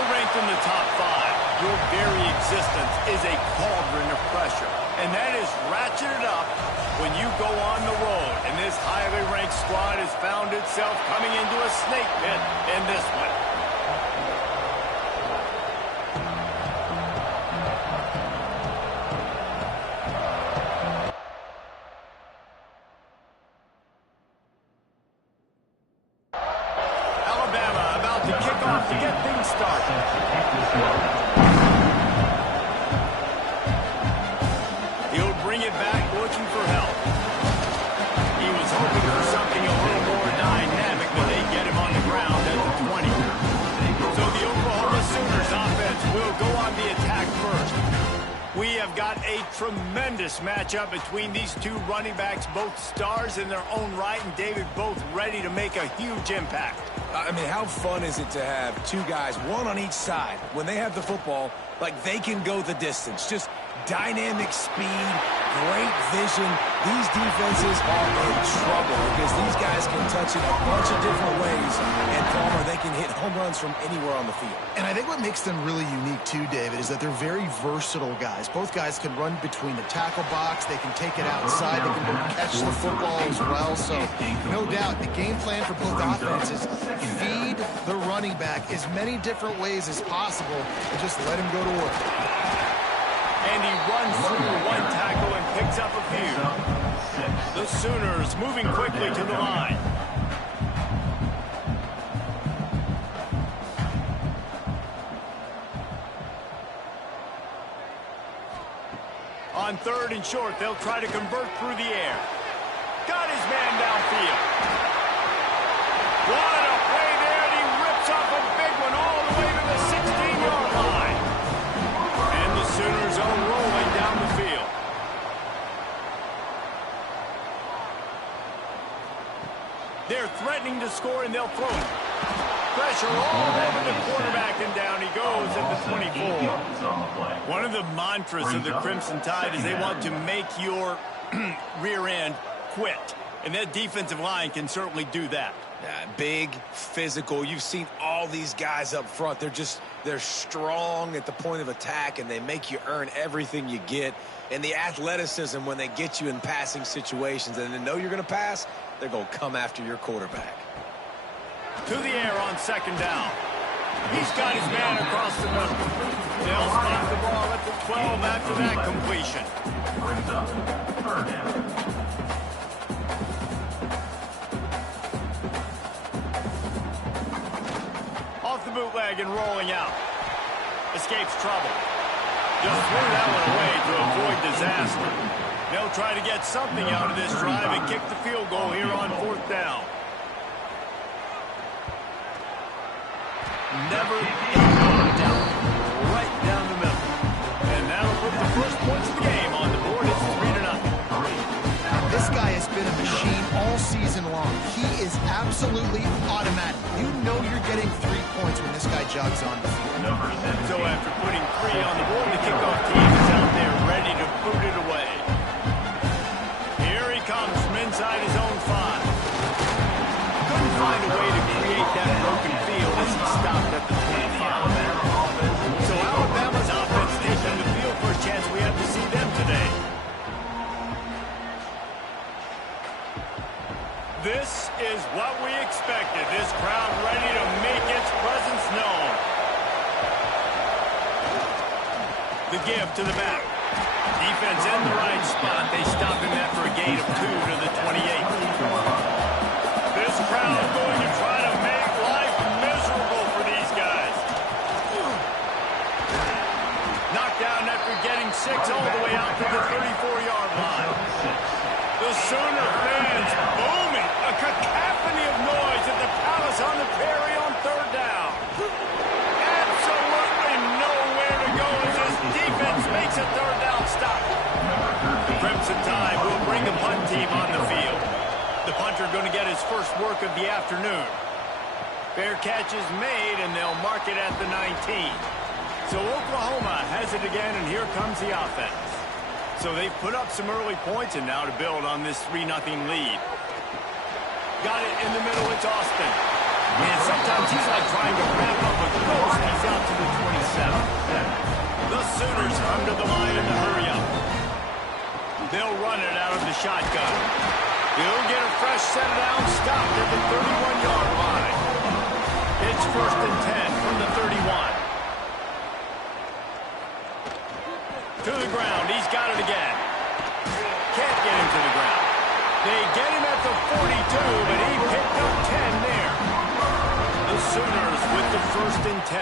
you're ranked in the top 5, your very existence is a cauldron of pressure. And that is ratcheted up when you go on the road. And this highly ranked squad has found itself coming into a snake pit in this one. Alabama about to kick off to get things started. Bring it back looking for help. He was hoping for something a little more dynamic, but they get him on the ground at the 20. So the Oklahoma Sooners offense will go on the attack first. We have got a tremendous matchup between these two running backs, both stars in their own right, and David, both ready to make a huge impact. I mean, how fun is it to have two guys, one on each side, when they have the football, like they can go the distance. Just dynamic speed, great vision. These defenses are in trouble because these guys can touch it a bunch of different ways. And, Palmer, they can hit home runs from anywhere on the field. And I think what makes them really unique, too, David, is that they're very versatile guys. Both guys can run between the tackle box. They can take it outside. They can go catch the football as well. So, no doubt, the game plan for both offenses, feed the running back as many different ways as possible and just let him go to work. And he runs through one tackle and picks up a few. The Sooners moving quickly to the line. On 3rd and short, they'll try to convert through the air. Got his man downfield. What a play there, and he rips off a big one all the way to the 16-yard line. And the Sooners are rolling down the field. They're threatening to score, and they'll throw it. Pressure all over the quarterback, and down he goes at the 24. One of the mantras of the Crimson Tide is they want to make your rear end quit. And that defensive line can certainly do that. Yeah, big, physical. You've seen all these guys up front. They're strong at the point of attack, and they make you earn everything you get. And the athleticism when they get you in passing situations and they know you're going to pass, they're going to come after your quarterback. To the air on 2nd down. He's got his man across the middle. They'll spot the ball at the 12 after that completion. Brings up 3rd down. Off the bootleg and rolling out. Escapes trouble. Just threw that one away to avoid disaster. They'll try to get something out of this drive and kick the field goal here on 4th down. Never down. Right down the middle. And that'll put the first points of the game on the board. It's 3-0. This guy has been a machine all season long. He is absolutely automatic. You know you're getting 3 points when this guy jogs on the field. So after putting 3 on the board, the kickoff team is out there ready to boot it away. Here he comes from inside his own 5. Couldn't find a way to create that broken field as he stopped at the 25. So Alabama's offense taking the field. First chance we have to see them today. This is what we expected. This crowd ready to make its presence known. The give to the back. Defense in the right spot. They stop him after a gain of 2 to the 28. This crowd going to try to make life miserable for these guys. Knocked down after getting 6 all the way out to the 34-yard line. The Sooner fans booming. A cacophony of noise at the Palace on the Prairie on 3rd down. Absolutely nowhere to go as this defense makes a 3rd down stop. The Crimson Tide will bring the punt team on the field. The punter going to get his first work of the afternoon. Fair catch is made, and they'll mark it at the 19. So Oklahoma has it again, and here comes the offense. So they've put up some early points, and now to build on this 3-0 lead. Got it in the middle, it's Austin. And sometimes he's like trying to wrap up a ghost. He's out to the 27. The Sooners come to the line in the hurry-up. They'll run it out of the shotgun. He'll get a fresh set down, stopped at the 31-yard line. It's 1st and 10 from the 31. To the ground. He's got it again. Can't get him to the ground. They get him at the 42, but he picked up 10 there. The Sooners with the 1st and 10.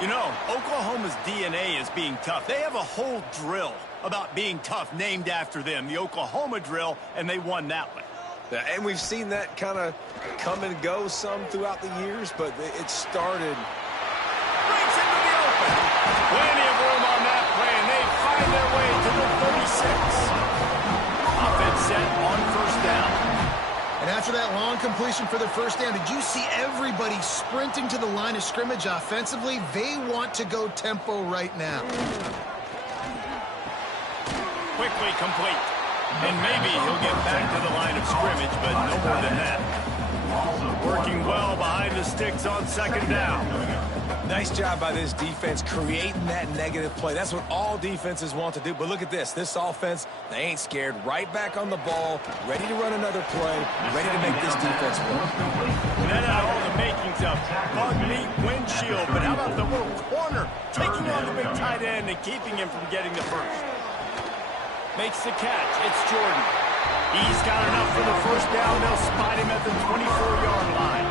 You know, Oklahoma's DNA is being tough. They have a whole drill about being tough named after them, the Oklahoma drill, and they won that one. Yeah, and we've seen that kind of come and go some throughout the years, but it started. Breaks into the open. Plenty of room on that play, and they find their way to the 36. Offense set on 1st down. And after that long completion for the 1st down, did you see everybody sprinting to the line of scrimmage offensively? They want to go tempo right now. Quickly complete. And maybe he'll get back to the line of scrimmage, but no more than that. Working well behind the sticks on 2nd down. Nice job by this defense creating that negative play. That's what all defenses want to do. But look at this. This offense, they ain't scared. Right back on the ball, ready to run another play, ready to make this defense work. That had all the makings of bug meat windshield, but how about the little corner taking on the big tight end and keeping him from getting the first? Makes the catch. It's Jordan. He's got enough for the 1st down. They'll spot him at the 24-yard line.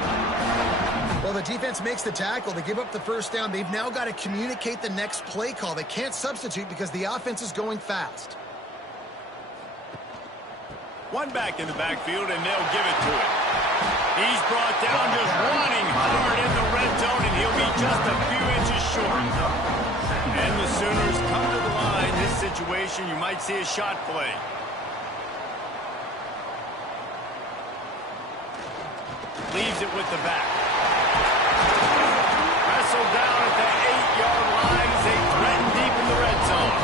Well, the defense makes the tackle. They give up the 1st down. They've now got to communicate the next play call. They can't substitute because the offense is going fast. One back in the backfield, and they'll give it to him. He's brought down just running hard in the red zone, and he'll be just a few inches short. And the Sooners come to the line. This situation, you might see a shot play. Leaves it with the back. Wrestled down at the 8-yard line as they threaten deep in the red zone.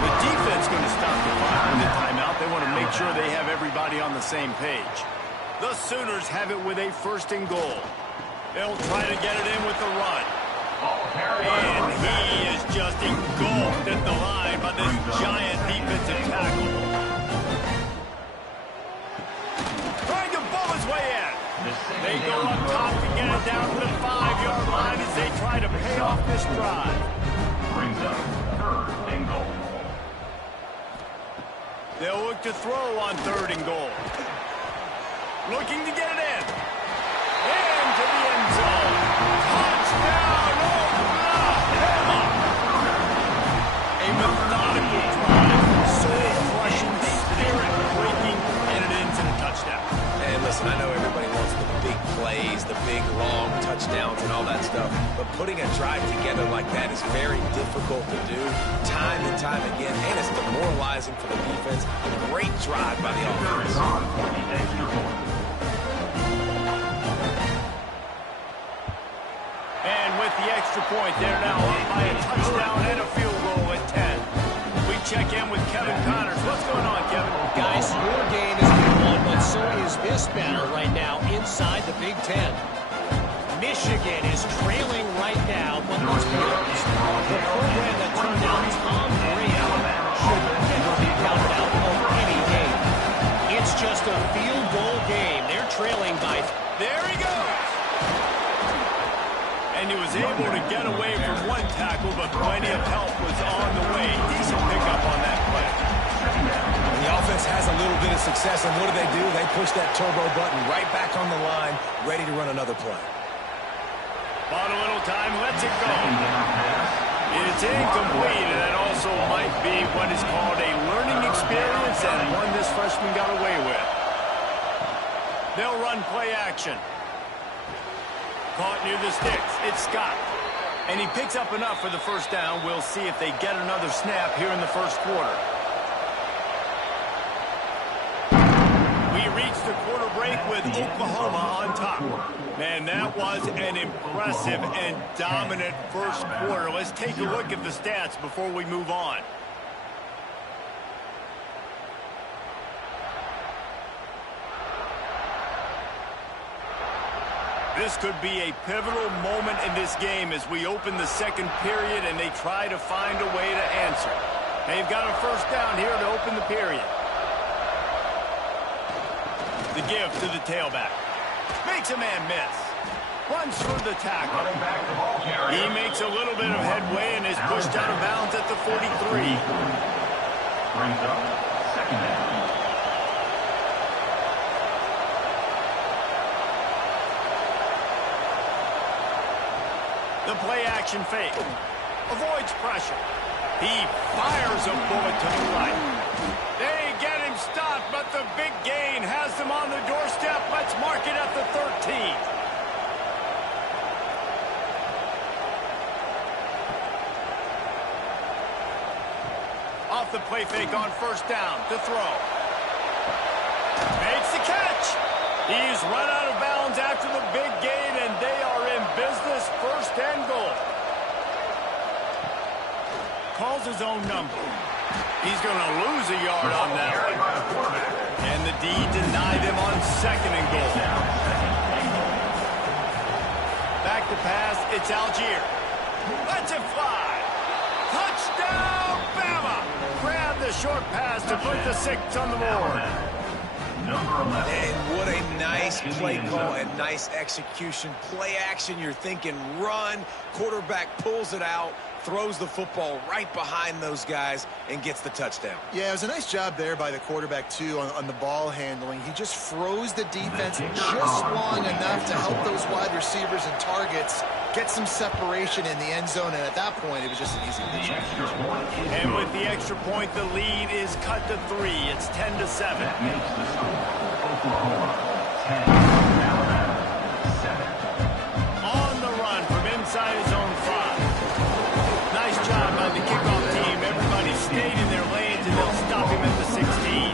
The defense going to stop the clock with the timeout. They want to make sure they have everybody on the same page. The Sooners have it with a 1st and goal. They'll try to get it in with the run. And he is just engulfed at the line by this giant defensive tackle. Trying to bull his way in. They go up top to get it down to the 5-yard line as they try to pay off this drive. Brings up 3rd and goal. They'll look to throw on 3rd and goal. Looking to get it in. Into the end zone. Touchdown, Oklahoma! A methodical drive. Soul-crushing, spirit-breaking, and it ends in a touchdown. And listen, I know everybody wants the big plays, the big, long touchdowns and all that stuff, but putting a drive together like that is very difficult to do time and time again, and it's demoralizing for the defense. Great drive by the offense. And with the extra point, they're now up by a touchdown and a field goal at 10. We check in with Kevin Connors. What's going on, Kevin? Guys, your game has been won, but so is this battle right now inside the Big Ten. Michigan is trailing right now, but let's be honest, the program that turned out Tom Brady should never be counted out of any game. It's just a field goal game. They're trailing by... There he goes! And he was able to get away from one tackle, but plenty of help was on the way. Decent pickup on that play. And the offense has a little bit of success, and what do? They push that turbo button right back on the line, ready to run another play. Bought a little time, lets it go. It's incomplete, and that also might be what is called a learning experience, and one this freshman got away with. They'll run play action. Caught near the sticks. It's Scott. And he picks up enough for the 1st down. We'll see if they get another snap here in the 1st quarter. We reach the quarter break with Oklahoma on top. Man, that was an impressive and dominant 1st quarter. Let's take a look at the stats before we move on. This could be a pivotal moment in this game as we open the second period and they try to find a way to answer. They've got a first down here to open the period. The give to the tailback. Makes a man miss. Runs through the tackle. He makes a little bit of headway and is pushed out of bounds at the 43. Brings up second down. The play-action fake. Avoids pressure. He fires a bullet to the right. They get him stopped, but the big gain has them on the doorstep. Let's mark it at the 13. Off the play fake on first down to throw. Makes the catch. He's run out of bounds after the big gain, and they are in business, first and goal. Calls his own number. He's going to lose a yard on that one. And the D denied him on second and goal. Back to pass, it's Algier. Lets it fly. Touchdown, Bama! Grab the short pass to put the 6 on the board. And what a nice play call and nice execution. Play action, you're thinking run. Quarterback pulls it out, throws the football right behind those guys, and gets the touchdown. Yeah, it was a nice job there by the quarterback, too, on the ball handling. He just froze the defense just long enough to help those wide receivers and targets get some separation in the end zone, and at that point, it was just an easy pitch. And with the extra point, the lead is cut to 3. It's 10-7. That makes the score. Oklahoma 10, Alabama 7. On the run from inside his own 5. Nice job by the kickoff team. Everybody stayed in their lanes, and they'll stop him at the 16.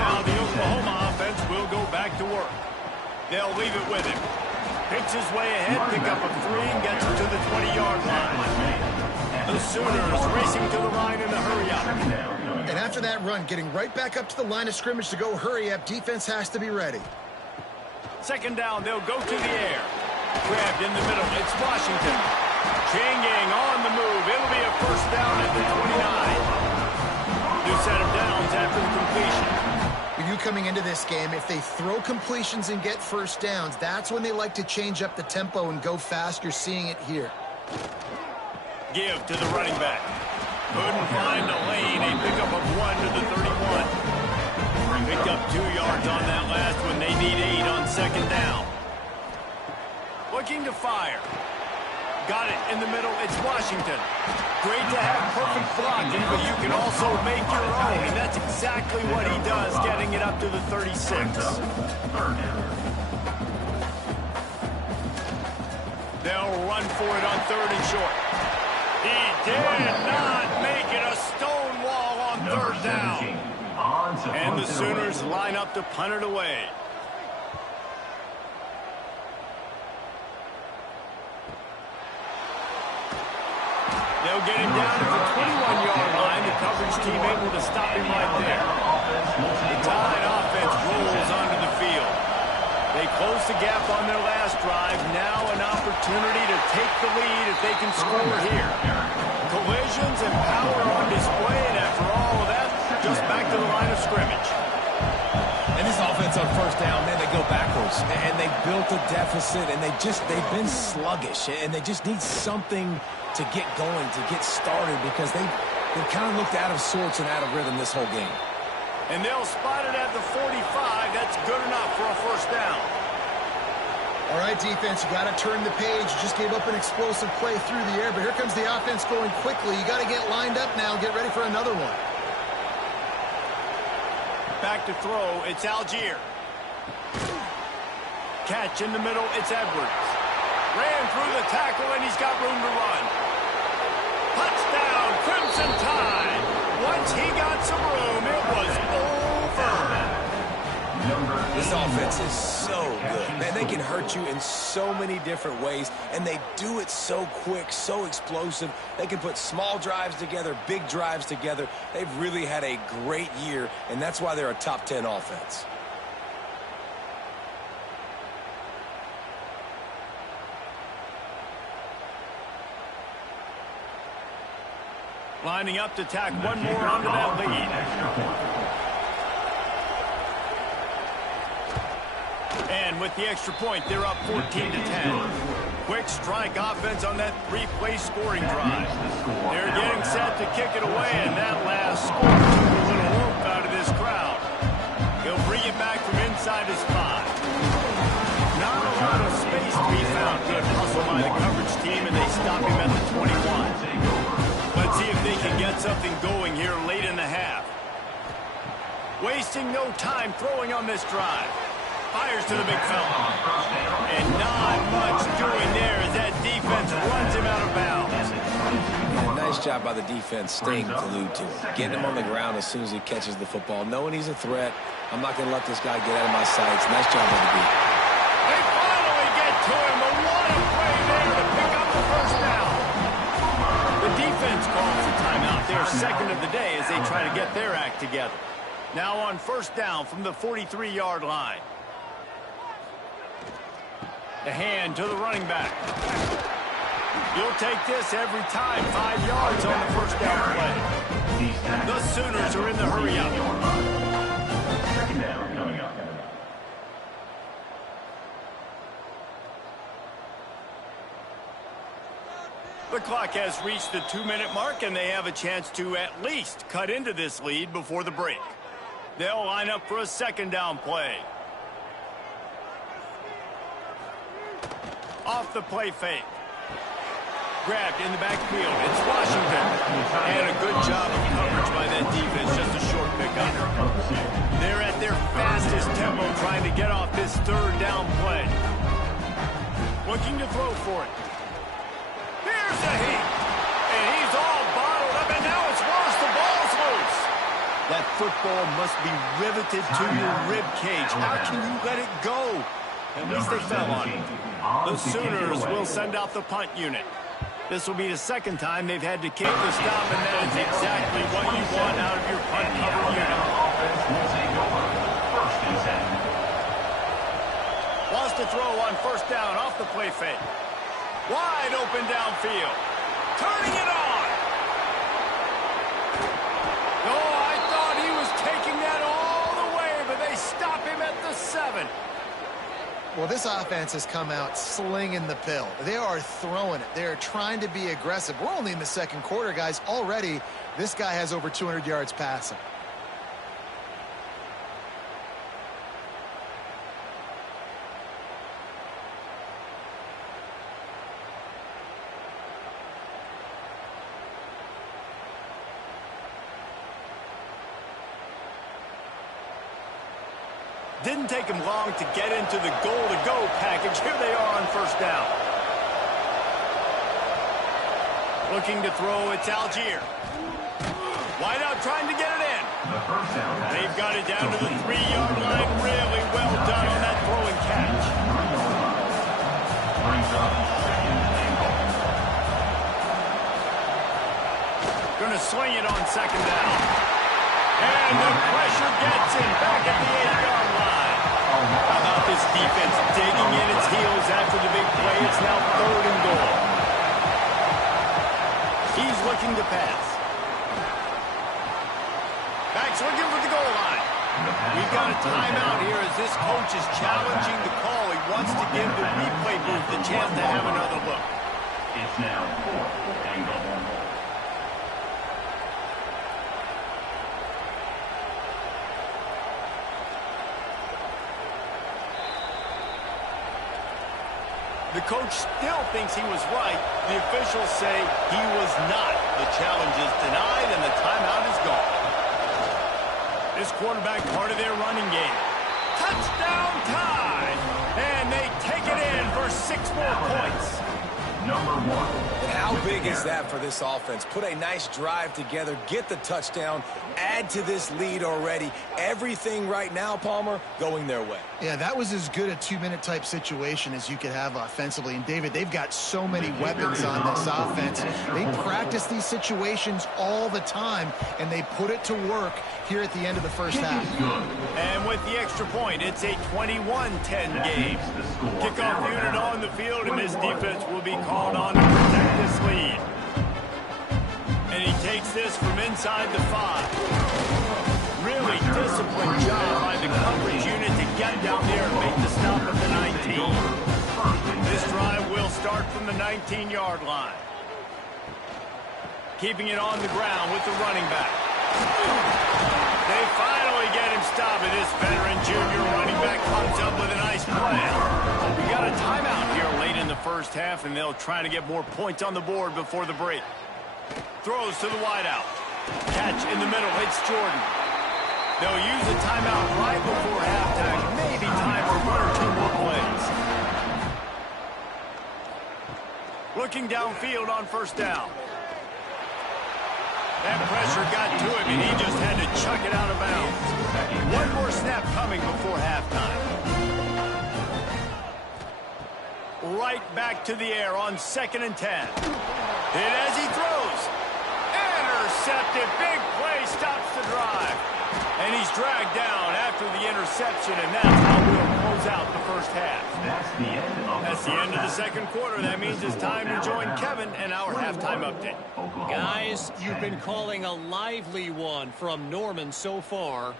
Now the Oklahoma offense will go back to work. They'll leave it with him. Picks his way ahead, pick up a 3, and gets him to the 20-yard line. The Sooners racing to the line in a hurry-up. And after that run, getting right back up to the line of scrimmage to go hurry-up, defense has to be ready. Second down, they'll go to the air. Grabbed in the middle, it's Washington. Changing on the move. It'll be a first down at the 29. New set of downs after the completion. You coming into this game, if they throw completions and get first downs, that's when they like to change up the tempo and go fast. You're seeing it here. Give to the running back. Couldn't find a lane. A pickup of 1 to the 31. Picked up 2 yards on that last one. They need 8 on second down. Looking to fire. Got it in the middle. It's Washington. Great to have perfect blocking, but you can also make your own, and that's exactly what he does, getting it up to the 36. They'll run for it on 3rd and short. He did not make it. A stone wall on 3rd down. And the Sooners line up to punt it away. They'll get him down to the 21-yard line. The coverage team able to stop him right there. The Tide offense rolls onto the field. They close the gap on their last drive. Now an opportunity to take the lead if they can score here. Collisions and power on display, and after all of that, just back to the line of scrimmage. And this offense on first down, man, they go backwards. And they built a deficit, and they've been sluggish. And they just need something to get going, to get started, because they've kind of looked out of sorts and out of rhythm this whole game. And they'll spot it at the 45. That's good enough for a first down. All right, defense, you got to turn the page. You just gave up an explosive play through the air, but here comes the offense going quickly. You got to get lined up now, get ready for another one. Back to throw, it's Algier. Catch in the middle, it's Edwards. Ran through the tackle, and he's got room to run. Touchdown, Crimson Tide. Once he got some room, it was over. This offense is so good. Man, they can hurt you in so many different ways, and they do it so quick, so explosive. They can put small drives together, big drives together. They've really had a great year, and that's why they're a top 10 offense. Lining up to tack one more onto that lead. And with the extra point, they're up 14-10. Quick strike offense on that three-play scoring drive. They're getting set to kick it away, and that last score took a little oomph out of this crowd. He'll bring it back from inside his 5. Not a lot of space to be found. Good hustle by the coverage team, and they stop him at the 21. Let's see if they can get something going here late in the half. Wasting no time throwing on this drive. Fires to the big fella. And not much doing there as that defense runs him out of bounds. Nice job by the defense staying glued to it. Getting him on the ground as soon as he catches the football. Knowing he's a threat, I'm not going to let this guy get out of my sights. Nice job by the defense. They finally get to him, but what a play there to pick up the first down. The defense calls a timeout, their second of the day, as they try to get their act together. Now on first down from the 43-yard line. The hand to the running back. You'll take this every time. 5 yards on the first down play. The Sooners are in the hurry up. Second down coming up. The clock has reached the 2-minute mark, and they have a chance to at least cut into this lead before the break. They'll line up for a second down play. Off the play fake. Grabbed in the backfield. It's Washington. And a good job of coverage by that defense. Just a short pickup. They're at their fastest tempo trying to get off this third down play. Looking to throw for it. Here's the heat. And he's all bottled up. And now it's worse. The ball's loose. That football must be riveted to your rib cage. How can you let it go? At least they fell on it. The Sooners will send out the punt unit. This will be the second time they've had to kick the stop, and that is exactly what you want out of your punt cover unit. Wants to throw on first down off the play fake. Wide open downfield. Turning it on. Oh, I thought he was taking that all the way, but they stop him at the 7. Well, this offense has come out slinging the pill. They are throwing it. They are trying to be aggressive. We're only in the second quarter, guys. Already, this guy has over 200 yards passing. Didn't take him long to get into the goal-to-go package. Here they are on first down. Looking to throw, it's Algier. Wide out trying to get it in. They've got it down to the 3-yard line. Really well done on that throw and catch. Going to swing it on second down. And the pressure gets him back at the 8-yard line. How about this defense digging in its heels after the big play? It's now 3rd and goal. He's looking to pass. Back's looking for the goal line. We've got a timeout here as this coach is challenging the call. He wants to give the replay booth the chance to have another look. It's now 4th and goal. The coach still thinks he was right. The officials say he was not. The challenge is denied, and the timeout is gone. This quarterback part of their running game. Touchdown time! And they take it in for 6 more points. Number 1. And how big is that for this offense? Put a nice drive together, get the touchdown, add to this lead already. Everything right now, Palmer, going their way. Yeah, that was as good a 2-minute type situation as you could have offensively. And, David, they've got so many weapons on this offense. They practice these situations all the time, and they put it to work here at the end of the first half. And with the extra point, it's a 21-10 game. Kickoff unit on the field, and this defense will be called on to protect this lead. And he takes this from inside the 5. Really disciplined job by the coverage unit to get down there and make the stop at the 19. This drive will start from the 19-yard line. Keeping it on the ground with the running back. They finally get him stopped, and this veteran junior running back comes up with a nice play. We got a timeout here late in the first half, and they'll try to get more points on the board before the break. Throws to the wideout. Catch in the middle. It's Jordan. They'll use a timeout right before halftime. Maybe time for 1 or 2 more plays. Looking downfield on first down. That pressure got to him, and he just had to chuck it out of bounds. One more snap coming before halftime. Right back to the air on 2nd and 10. Hit as he throws. Intercepted. Big play stops the drive. And he's dragged down after the interception, and that's how we'll close out the first half. That's the end of the second quarter. That means it's time to join Kevin and our halftime update. Guys, you've been calling a lively one from Norman so far.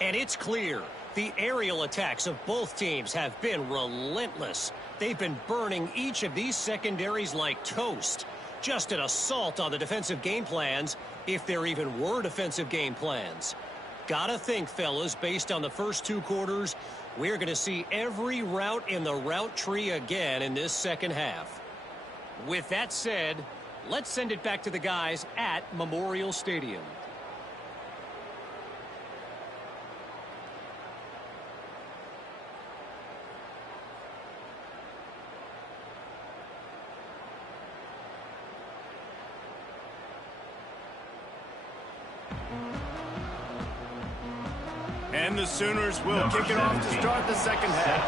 And it's clear the aerial attacks of both teams have been relentless. They've been burning each of these secondaries like toast. Just an assault on the defensive game plans, if there even were defensive game plans. Gotta think, fellas, based on the first 2 quarters, we're going to see every route in the route tree again in this second half. With that said, let's send it back to the guys at Memorial Stadium. And the Sooners will kick it off to start the second half.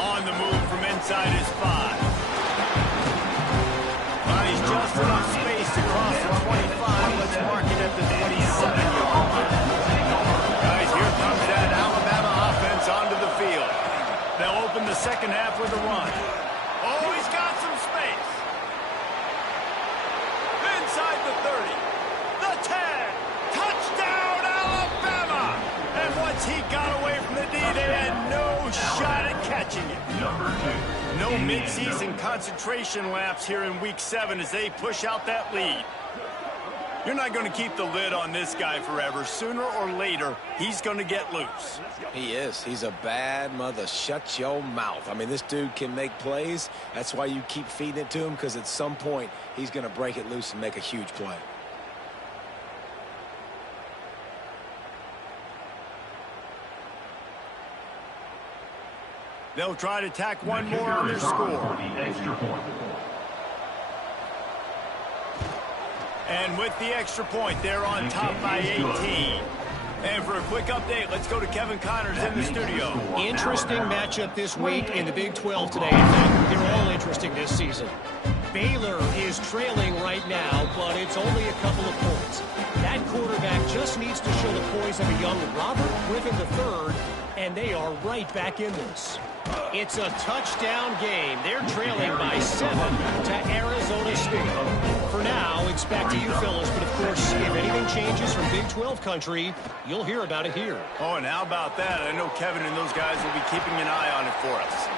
On the move from inside his 5. He's just enough space to cross the 25. Let's mark it at the 27-yard line. Guys, here comes that Alabama offense onto the field. They'll open the second half with a run. Oh, he's got some space. Inside the 30. The 10. Touchdown, Alabama! And once he got away from the D, they had no shot at catching it. No midseason concentration lapse here in Week 7 as they push out that lead. You're not going to keep the lid on this guy forever. Sooner or later, he's going to get loose. He is. He's a bad mother. Shut your mouth. I mean, this dude can make plays. That's why you keep feeding it to him, because at some point, he's going to break it loose and make a huge play. They'll try to tack one more on their score. And with the extra point, they're on top by 18. And for a quick update, let's go to Kevin Connors in the studio. Interesting matchup this week in the Big 12 today. In fact, they're all interesting this season. Baylor is trailing right now, but it's only a couple of points. That quarterback just needs to show the poise of a young Robert Griffin III, and they are right back in this. It's a touchdown game. They're trailing by 7 to Arizona State. For now, it's back to you, fellas. But, of course, if anything changes from Big 12 country, you'll hear about it here. Oh, and how about that? I know Kevin and those guys will be keeping an eye on it for us.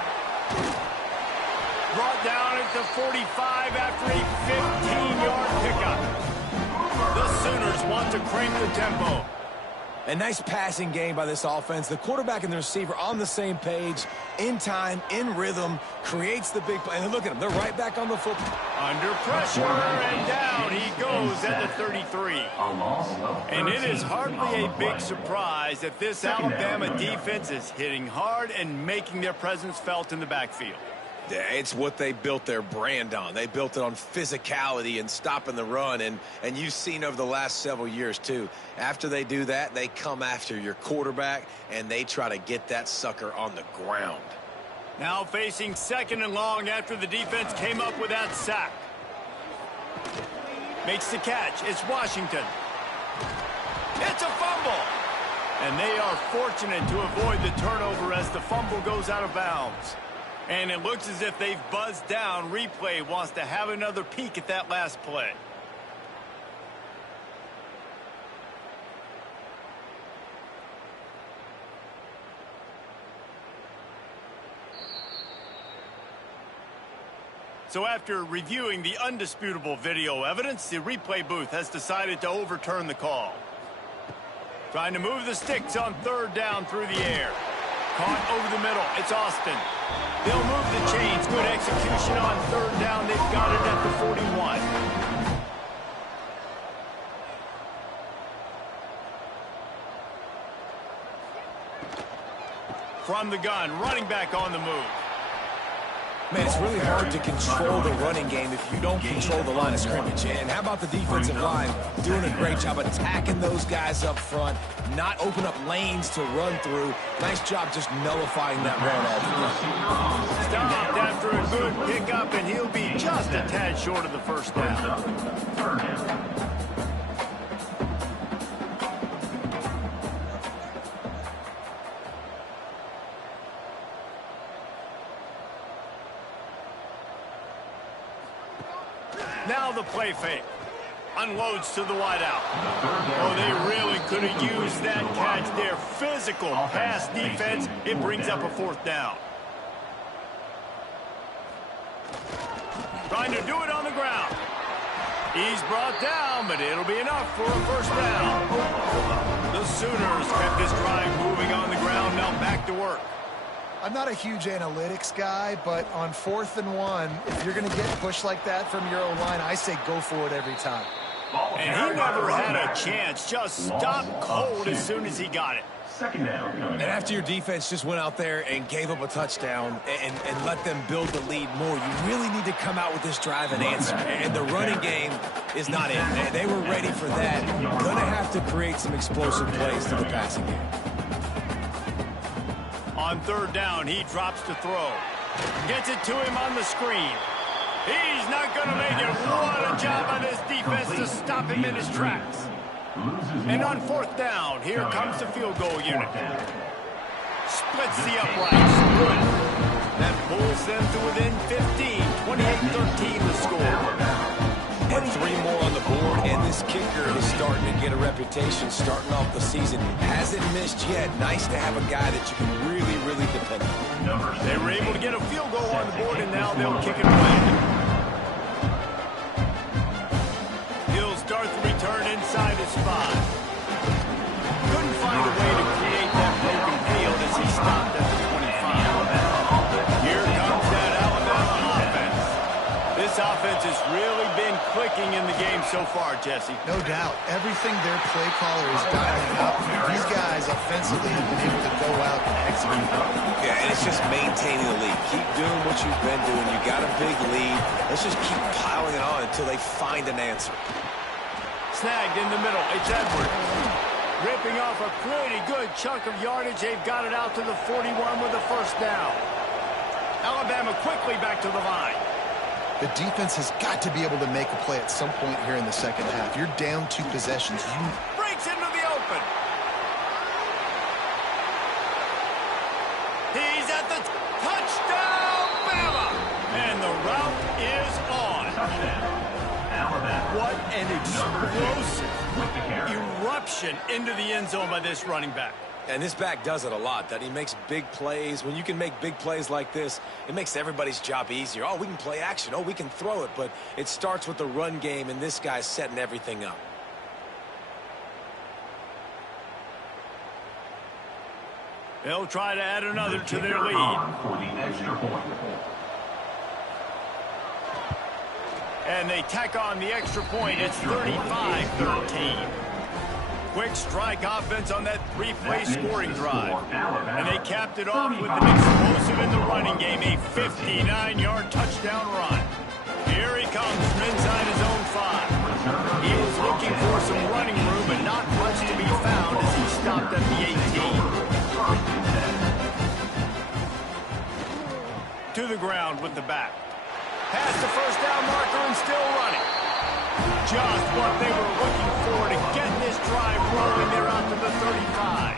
Brought down at the 45 after a 15-yard pickup. The Sooners want to crank the tempo. A nice passing game by this offense. The quarterback and the receiver on the same page, in time, in rhythm, creates the big play. And look at them. They're right back on the football. Under pressure, and down he goes at the 33. And it is hardly a big surprise that this Alabama defense is hitting hard and making their presence felt in the backfield. Yeah, it's what they built their brand on. They built it on physicality and stopping the run, and you've seen over the last several years, too. After they do that, they come after your quarterback, and they try to get that sucker on the ground. Now facing 2nd and long after the defense came up with that sack. Makes the catch. It's Washington. It's a fumble. And they are fortunate to avoid the turnover as the fumble goes out of bounds. And it looks as if they've buzzed down. Replay wants to have another peek at that last play. So after reviewing the undisputable video evidence, the replay booth has decided to overturn the call. Trying to move the sticks on third down through the air. Caught over the middle. It's Austin. They'll move the chains. Good execution on third down. They've got it at the 41. From the gun, running back on the move. Man, it's really hard to control the running game if you don't control the line of scrimmage. And how about the defensive line doing a great job attacking those guys up front, not open up lanes to run through. Nice job just nullifying that run altogether. Stopped after a good pickup, and he'll be just a tad short of the first down. Now the play fake. Unloads to the wideout. Oh, they really could have used that catch there. Physical pass defense. It brings up a fourth down. Trying to do it on the ground. He's brought down, but it'll be enough for a first down. The Sooners kept this drive moving on the ground. Now back to work. I'm not a huge analytics guy, but on 4th and 1, if you're going to get pushed like that from your O-line, I say go for it every time. And he never had a chance. Just stopped cold as soon as he got it. Second down. And after your defense just went out there and gave up a touchdown and let them build the lead more, you really need to come out with this drive and answer. And the running game is not in. They were ready for that. Going to have to create some explosive plays to the passing game. On third down, he drops to throw. Gets it to him on the screen. He's not going to make it. What a job by this defense to stop him in his tracks. And on fourth down, here comes the field goal unit. Splits the uprights. Good. That pulls them to within 15. 28-13 the score. And 3 more on the board, and this kicker is starting to get a reputation starting off the season. Hasn't missed yet. Nice to have a guy that you can really, really depend on. They were able to get a field goal on the board, and now they'll kick it away. He'll start the return inside his spot. Couldn't find a way to create that broken field as he stopped at the 25. Here comes that Alabama offense. This offense has really been clicking in the game so far, Jesse. No doubt. Everything their play caller is dialing up. These guys offensively have been able to go out and execute. Yeah, and it's just maintaining the lead. Keep doing what you've been doing. You got a big lead. Let's just keep piling it on until they find an answer. Snagged in the middle. It's Edwards. Ripping off a pretty good chunk of yardage. They've got it out to the 41 with a first down. Alabama quickly back to the line. The defense has got to be able to make a play at some point here in the second half. You're down 2 possessions. Breaks into the open. He's at the touchdown, Bama. And the route is on. What an explosive eruption into the end zone by this running back. And this back does it a lot, that he makes big plays. When you can make big plays like this, it makes everybody's job easier. Oh, we can play action. Oh, we can throw it. But it starts with the run game, and this guy's setting everything up. They'll try to add another to their lead. For the extra point. And they tack on the extra point. It's 35-13. Quick strike offense on that 3-play scoring drive. And they capped it off with an explosive in the running game, a 59-yard touchdown run. Here he comes from inside his own 5. He was looking for some running room, but not much to be found as he stopped at the 18. To the ground with the back. Past the first down marker and still running. Just what they were looking for to get this drive rolling. They're out to the 35.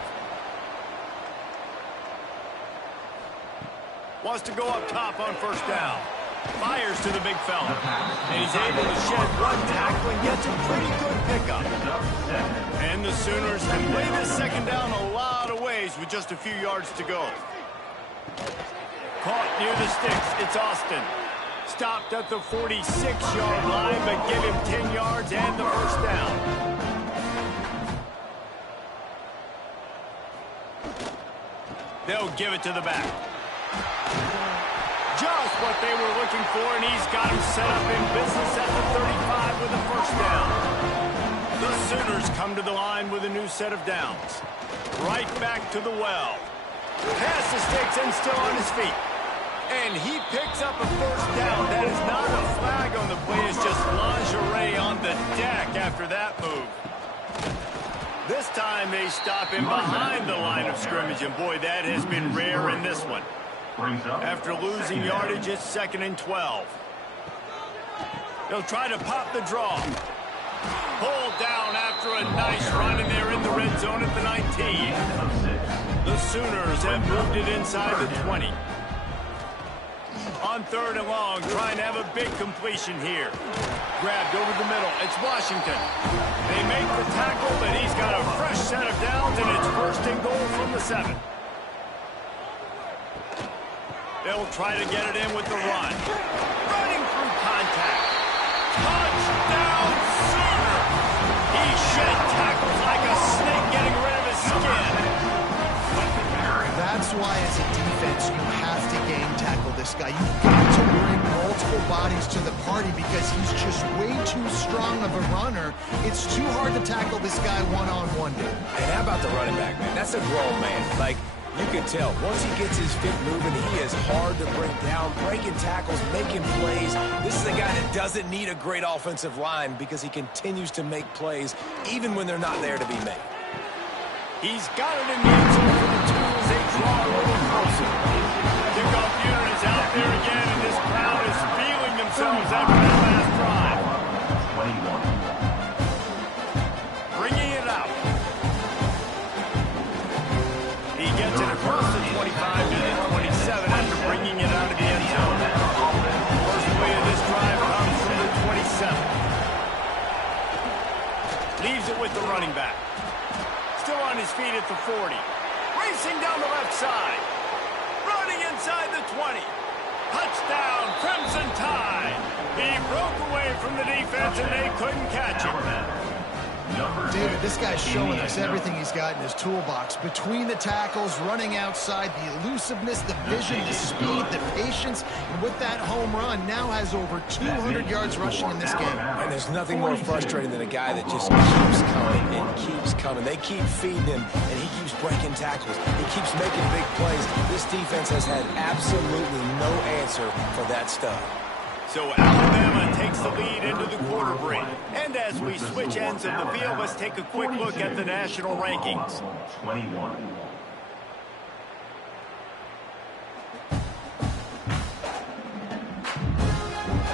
Wants to go up top on first down. Fires to the big fella. And he's able to shed one tackle and gets a pretty good pickup. And the Sooners can play this second down a lot of ways with just a few yards to go. Caught near the sticks. It's Austin. Stopped at the 46-yard line, but give him 10 yards and the first down. They'll give it to the back. Just what they were looking for, and he's got him set up in business at the 35 with a first down. The Sooners come to the line with a new set of downs. Right back to the well. Past the sticks and still on his feet. And he picks up a first down. That is not a flag on the play. It's just lingerie on the deck after that move. This time they stop him behind the line of scrimmage, and boy, that has been rare in this one. After losing yardage, it's 2nd and 12. They'll try to pop the draw. Pulled down after a nice run, and they're in the red zone at the 19. The Sooners have moved it inside the 20. On 3rd and long, trying to have a big completion here. Grabbed over the middle. It's Washington. They make the tackle, but he's got a fresh set of downs, and it's 1st and goal from the 7. They'll try to get it in with the run. Running through contact. Touchdown, Sooners! He shed tackles like a snake getting rid of his skin. That's why, as a defense, you have to game tackle this guy. You've got to bring multiple bodies to the party because he's just way too strong of a runner. It's too hard to tackle this guy one-on-one. And how about the running back, man? That's a grown man. Like, you can tell, once he gets his feet moving, he is hard to bring down, breaking tackles, making plays. This is a guy that doesn't need a great offensive line because he continues to make plays even when they're not there to be made. He's got it in the end zone for the 2 as they draw a little closer. Kickoff unit is out there again, and this crowd is feeling themselves after that last drive. Bringing it out. He gets it across the 25 to the 27 after bringing it out of the end zone. First play of this drive comes from the 27. Leaves it with the running back. Still on his feet at the 40. Racing down the left side. Running inside the 20. Touchdown, Crimson Tide. He broke away from the defense and they couldn't catch him. David, this guy's showing us everything he's got in his toolbox. Between the tackles, running outside, the elusiveness, the vision, the speed, the patience, and with that home run, now has over 200 yards rushing in this game. And there's nothing more frustrating than a guy that just keeps coming and keeps coming. They keep feeding him, and he keeps breaking tackles. He keeps making big plays. This defense has had absolutely no answer for that stuff. So Alabama takes the lead into the quarter break. And as we switch ends of the field, let's take a quick look at the national rankings. 21.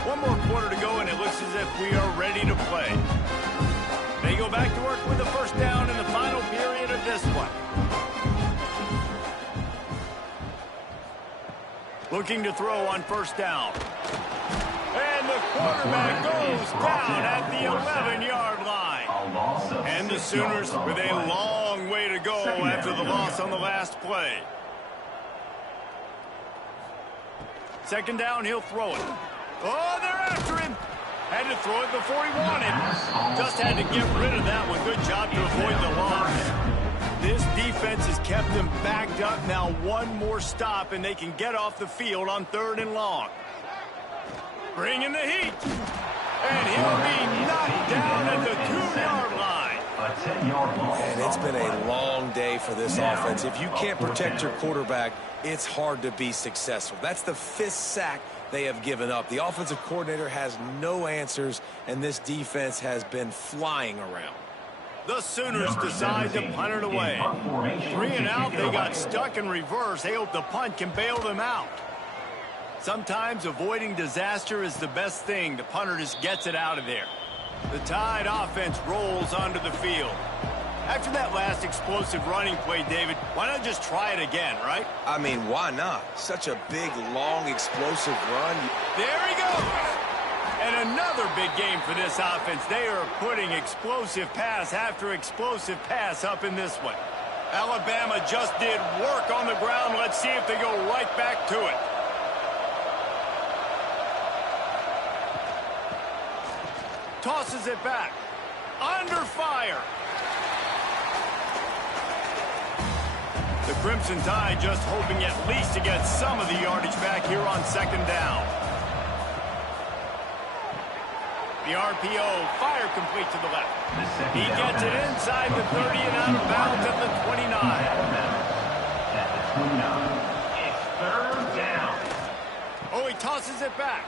One more quarter to go, and it looks as if we are ready to play. They go back to work with the first down in the final period of this one. Looking to throw on first down. And the quarterback goes down at the 11-yard line. And the Sooners with a long way to go after the loss on the last play. Second down, he'll throw it. Oh, they're after him. Had to throw it before he wanted. Just had to get rid of that one. Good job to avoid the loss. This defense has kept them backed up. Now one more stop, and they can get off the field on 3rd and long. Bringing the heat. And he'll be knocked down at the 2-yard line. And it's been a long day for this offense. If you can't protect your quarterback, it's hard to be successful. That's the 5th sack they have given up. The offensive coordinator has no answers, and this defense has been flying around. The Sooners decide to punt it away. 3 and out, they got stuck in reverse. They hope the punt can bail them out. Sometimes avoiding disaster is the best thing. The punter just gets it out of there. The Tide offense rolls onto the field. After that last explosive running play, David, why not just try it again, right? I mean, why not? Such a big, long, explosive run. There he goes. And another big game for this offense. They are putting explosive pass after explsive pass up in this one. Alabama just did work on the ground. Let's see if they go right back to it. Tosses it back. Under fire. The Crimson Tide just hoping at least to get some of the yardage back here on second down. The RPO, fire complete to the left. He gets it inside the 30 and out of bounds at the 29. At the 29. It's third down. Oh, he tosses it back.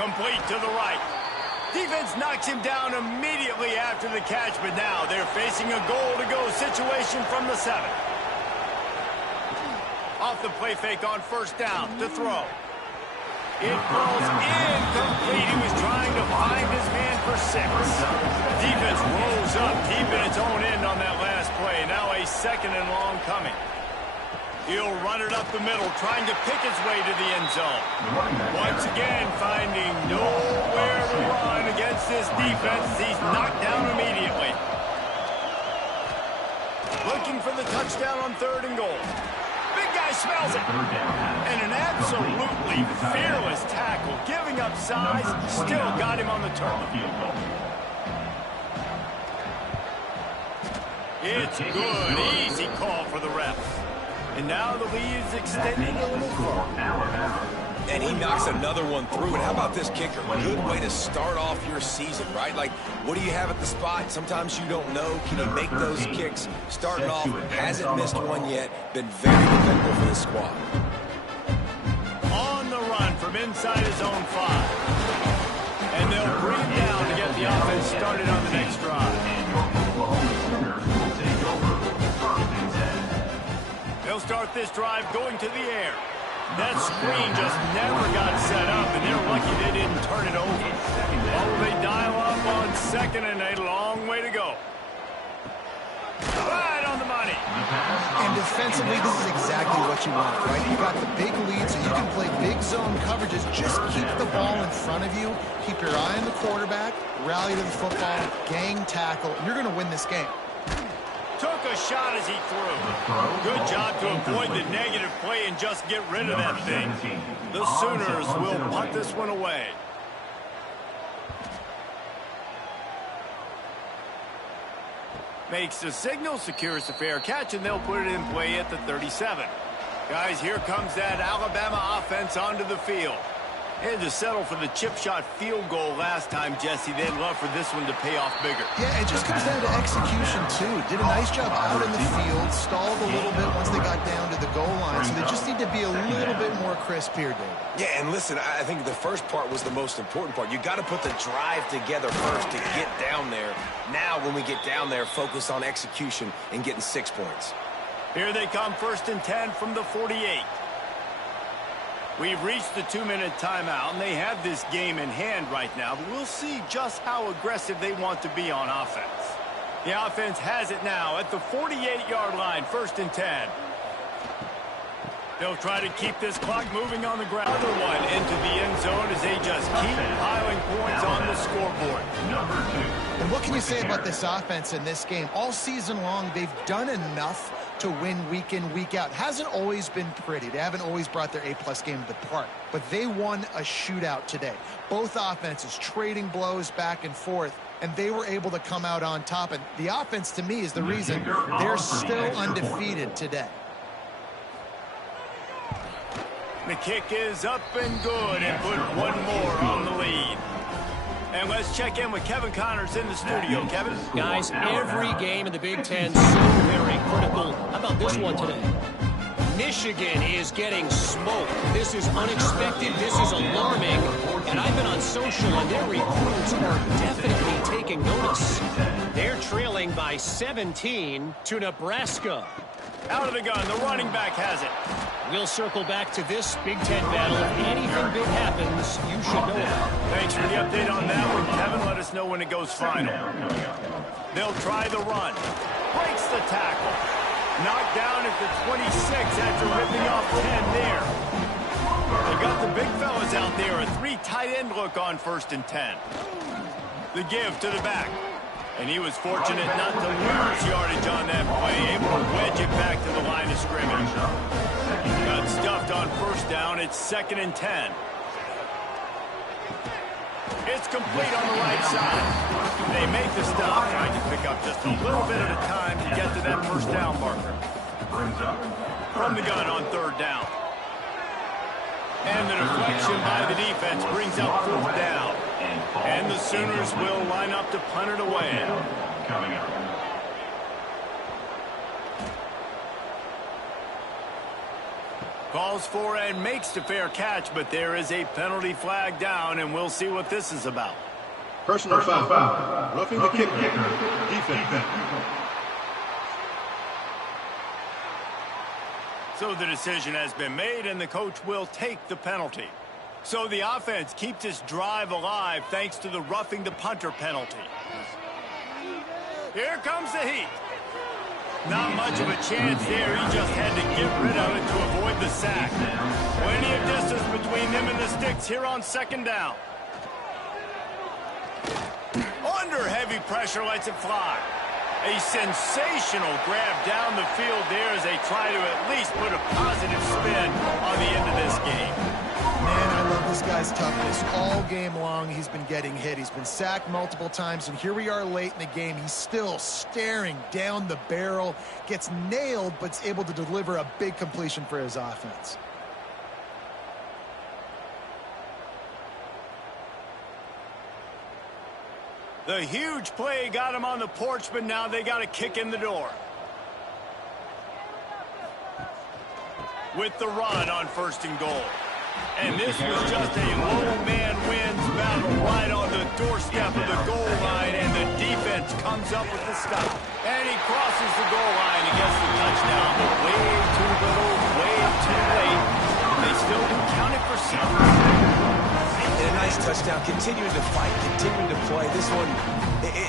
Complete to the right. Defense knocks him down immediately after the catch, but now they're facing a goal-to-go situation from the 7. Off the play fake on first down to throw. It falls incomplete. He was trying to find his man for 6. Defense rolls up deep in its own end on that last play. Now a second and long coming. He'll run it up the middle, trying to pick his way to the end zone. Once again, finding nowhere to run against this defense. He's knocked down immediately. Looking for the touchdown on 3rd and goal. Big guy smells it. And an absolutely fearless tackle. Giving up size, still got him on the turf. It's good. Easy call for the refs. And now the lead is extending a little further. And he knocks another one through. And how about this kicker? Good way to start off your season, right? Like, what do you have at the spot? Sometimes you don't know. Can he make those kicks? Starting off, hasn't missed one yet. Been very dependable for this squad. On the run from inside his own 5. And they'll bring him down to get the offense started on the next drive. They'll start this drive going to the air. That screen just never got set up, and they're lucky they didn't turn it over. Oh, they dial up on 2nd and a long way to go. Right on the money. And defensively, this is exactly what you want, right? You got the big lead, so you can play big zone coverages. Just keep the ball in front of you. Keep your eye on the quarterback. Rally to the football. Gang tackle. And you're going to win this game. Took a shot as he threw. Good job to avoid the negative play and just get rid of that thing. The Sooners will punt this one away. Makes the signal, secures the fair catch, and they'll put it in play at the 37. Guys, here comes that Alabama offense onto the field. And to settle for the chip shot field goal last time, Jesse, they'd love for this one to pay off bigger. Yeah, it just comes down to execution, too. Did a nice job out in the field, stalled a little bit once they got down to the goal line, so they just need to be a little bit more crisp here, David. Yeah, and listen, I think the first part was the most important part. You got to put the drive together first to get down there. Now, when we get down there, focus on execution and getting 6 points. Here they come, 1st and 10 from the 48. We've reached the 2-minute timeout, and they have this game in hand right now, but we'll see just how aggressive they want to be on offense. The offense has it now at the 48-yard line, 1st and 10. They'll try to keep this clock moving on the ground. Another one into the end zone as they just keep piling points on the scoreboard. And what can you say about this offense in this game? All season long, they've done enough to win week in, week out. Hasn't always been pretty. They haven't always brought their A-plus game to the park. But they won a shootout today. Both offenses trading blows back and forth, and they were able to come out on top. And the offense, to me, is the reason they're still undefeated today. The kick is up and good, and put one more on the lead. And let's check in with Kevin Connors in the studio. Kevin? Guys, every game in the Big Ten so very critical. How about this one today? Michigan is getting smoked. This is unexpected. This is alarming. And I've been on social, and their recruits are definitely taking notice. They're trailing by 17 to Nebraska. Out of the gun. The running back has it. We'll circle back to this Big Ten battle. If anything big happens, you should know about it. Thanks for the update on that one, Kevin. Let us know when it goes final. They'll try the run. Breaks the tackle. Knocked down at the 26 after ripping off 10 there. They got the big fellas out there. A 3 tight end look on 1st and 10. The give to the back. And he was fortunate not to lose yardage on that play. Able to wedge it back to the line of scrimmage. Got stuffed on 1st down. It's 2nd and 10. It's complete on the right side. They make the stop, trying to pick up just a little bit at a time to get to that 1st down marker. From the gun on 3rd down. And the deflection by the defense brings up 4th down. And the Sooners will line up to punt it away. Coming up. Calls for and makes the fair catch, but there is a penalty flag down, and we'll see what this is about. Personal foul. Roughing the kicker. Defense. So the decision has been made, and the coach will take the penalty. So the offense keeps this drive alive thanks to the roughing the punter penalty. Here comes the heat. Not much of a chance there. He just had to get rid of it to avoid the sack. Plenty of distance between them and the sticks here on 2nd down. Under heavy pressure, lets it fly. A sensational grab down the field there as they try to at least put a positive spin on the end of this game. Man, I love this guy's toughness. All game long, he's been getting hit. He's been sacked multiple times, and here we are late in the game. He's still staring down the barrel, gets nailed, but's able to deliver a big completion for his offense. The huge play got him on the porch, but now they got a kick in the door. With the run on 1st and goal. And this was just a low man wins battle right on the doorstep of the goal line, and the defense comes up with the stop. And he crosses the goal line and gets the touchdown, but way too little, way too late. They still do count it for 7. And a nice touchdown, continuing to fight, continuing to play. This one,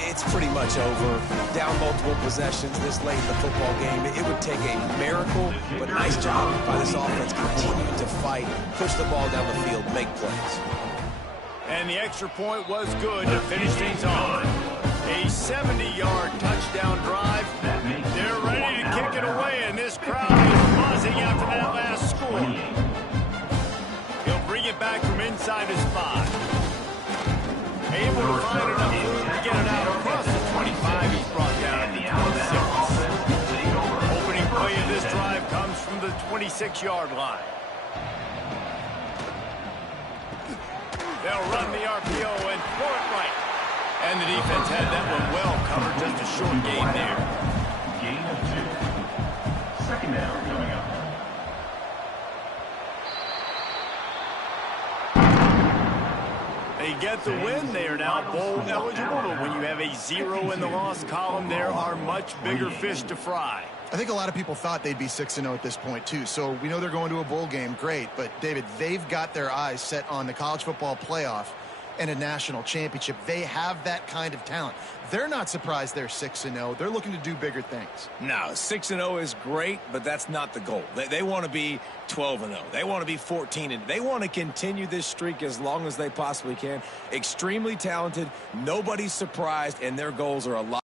it's pretty much over. Down multiple possessions this late in the football game. It would take a miracle, but nice job by this offense continuing to fight, push the ball down the field, make plays. And the extra point was good to finish things on. A 70-yard touchdown drive. They're ready to kick it away, and this crowd is buzzing after that last score. He'll bring it back from inside his 5. Able to find enough room to get it out across the 25. He's brought down at the 26. Opening play of this drive comes from the 26-yard line. They'll run the RPO and throw it right. And the defense had that one well covered. Just a short gain there. Gain of 2. 2nd down coming up. They get the win. They are now bowl eligible, but when you have a 0 in the loss column, there are much bigger fish to fry. I think a lot of people thought they'd be 6-0 at this point, too. So we know they're going to a bowl game. Great. But, David, they've got their eyes set on the college football playoff and a national championship. They have that kind of talent. They're not surprised they're 6-0. They're looking to do bigger things. No, 6-0 is great, but that's not the goal. They want to be 12-0. They want to be 14-0. They want to continue this streak as long as they possibly can. Extremely talented. Nobody's surprised, and their goals are a lot.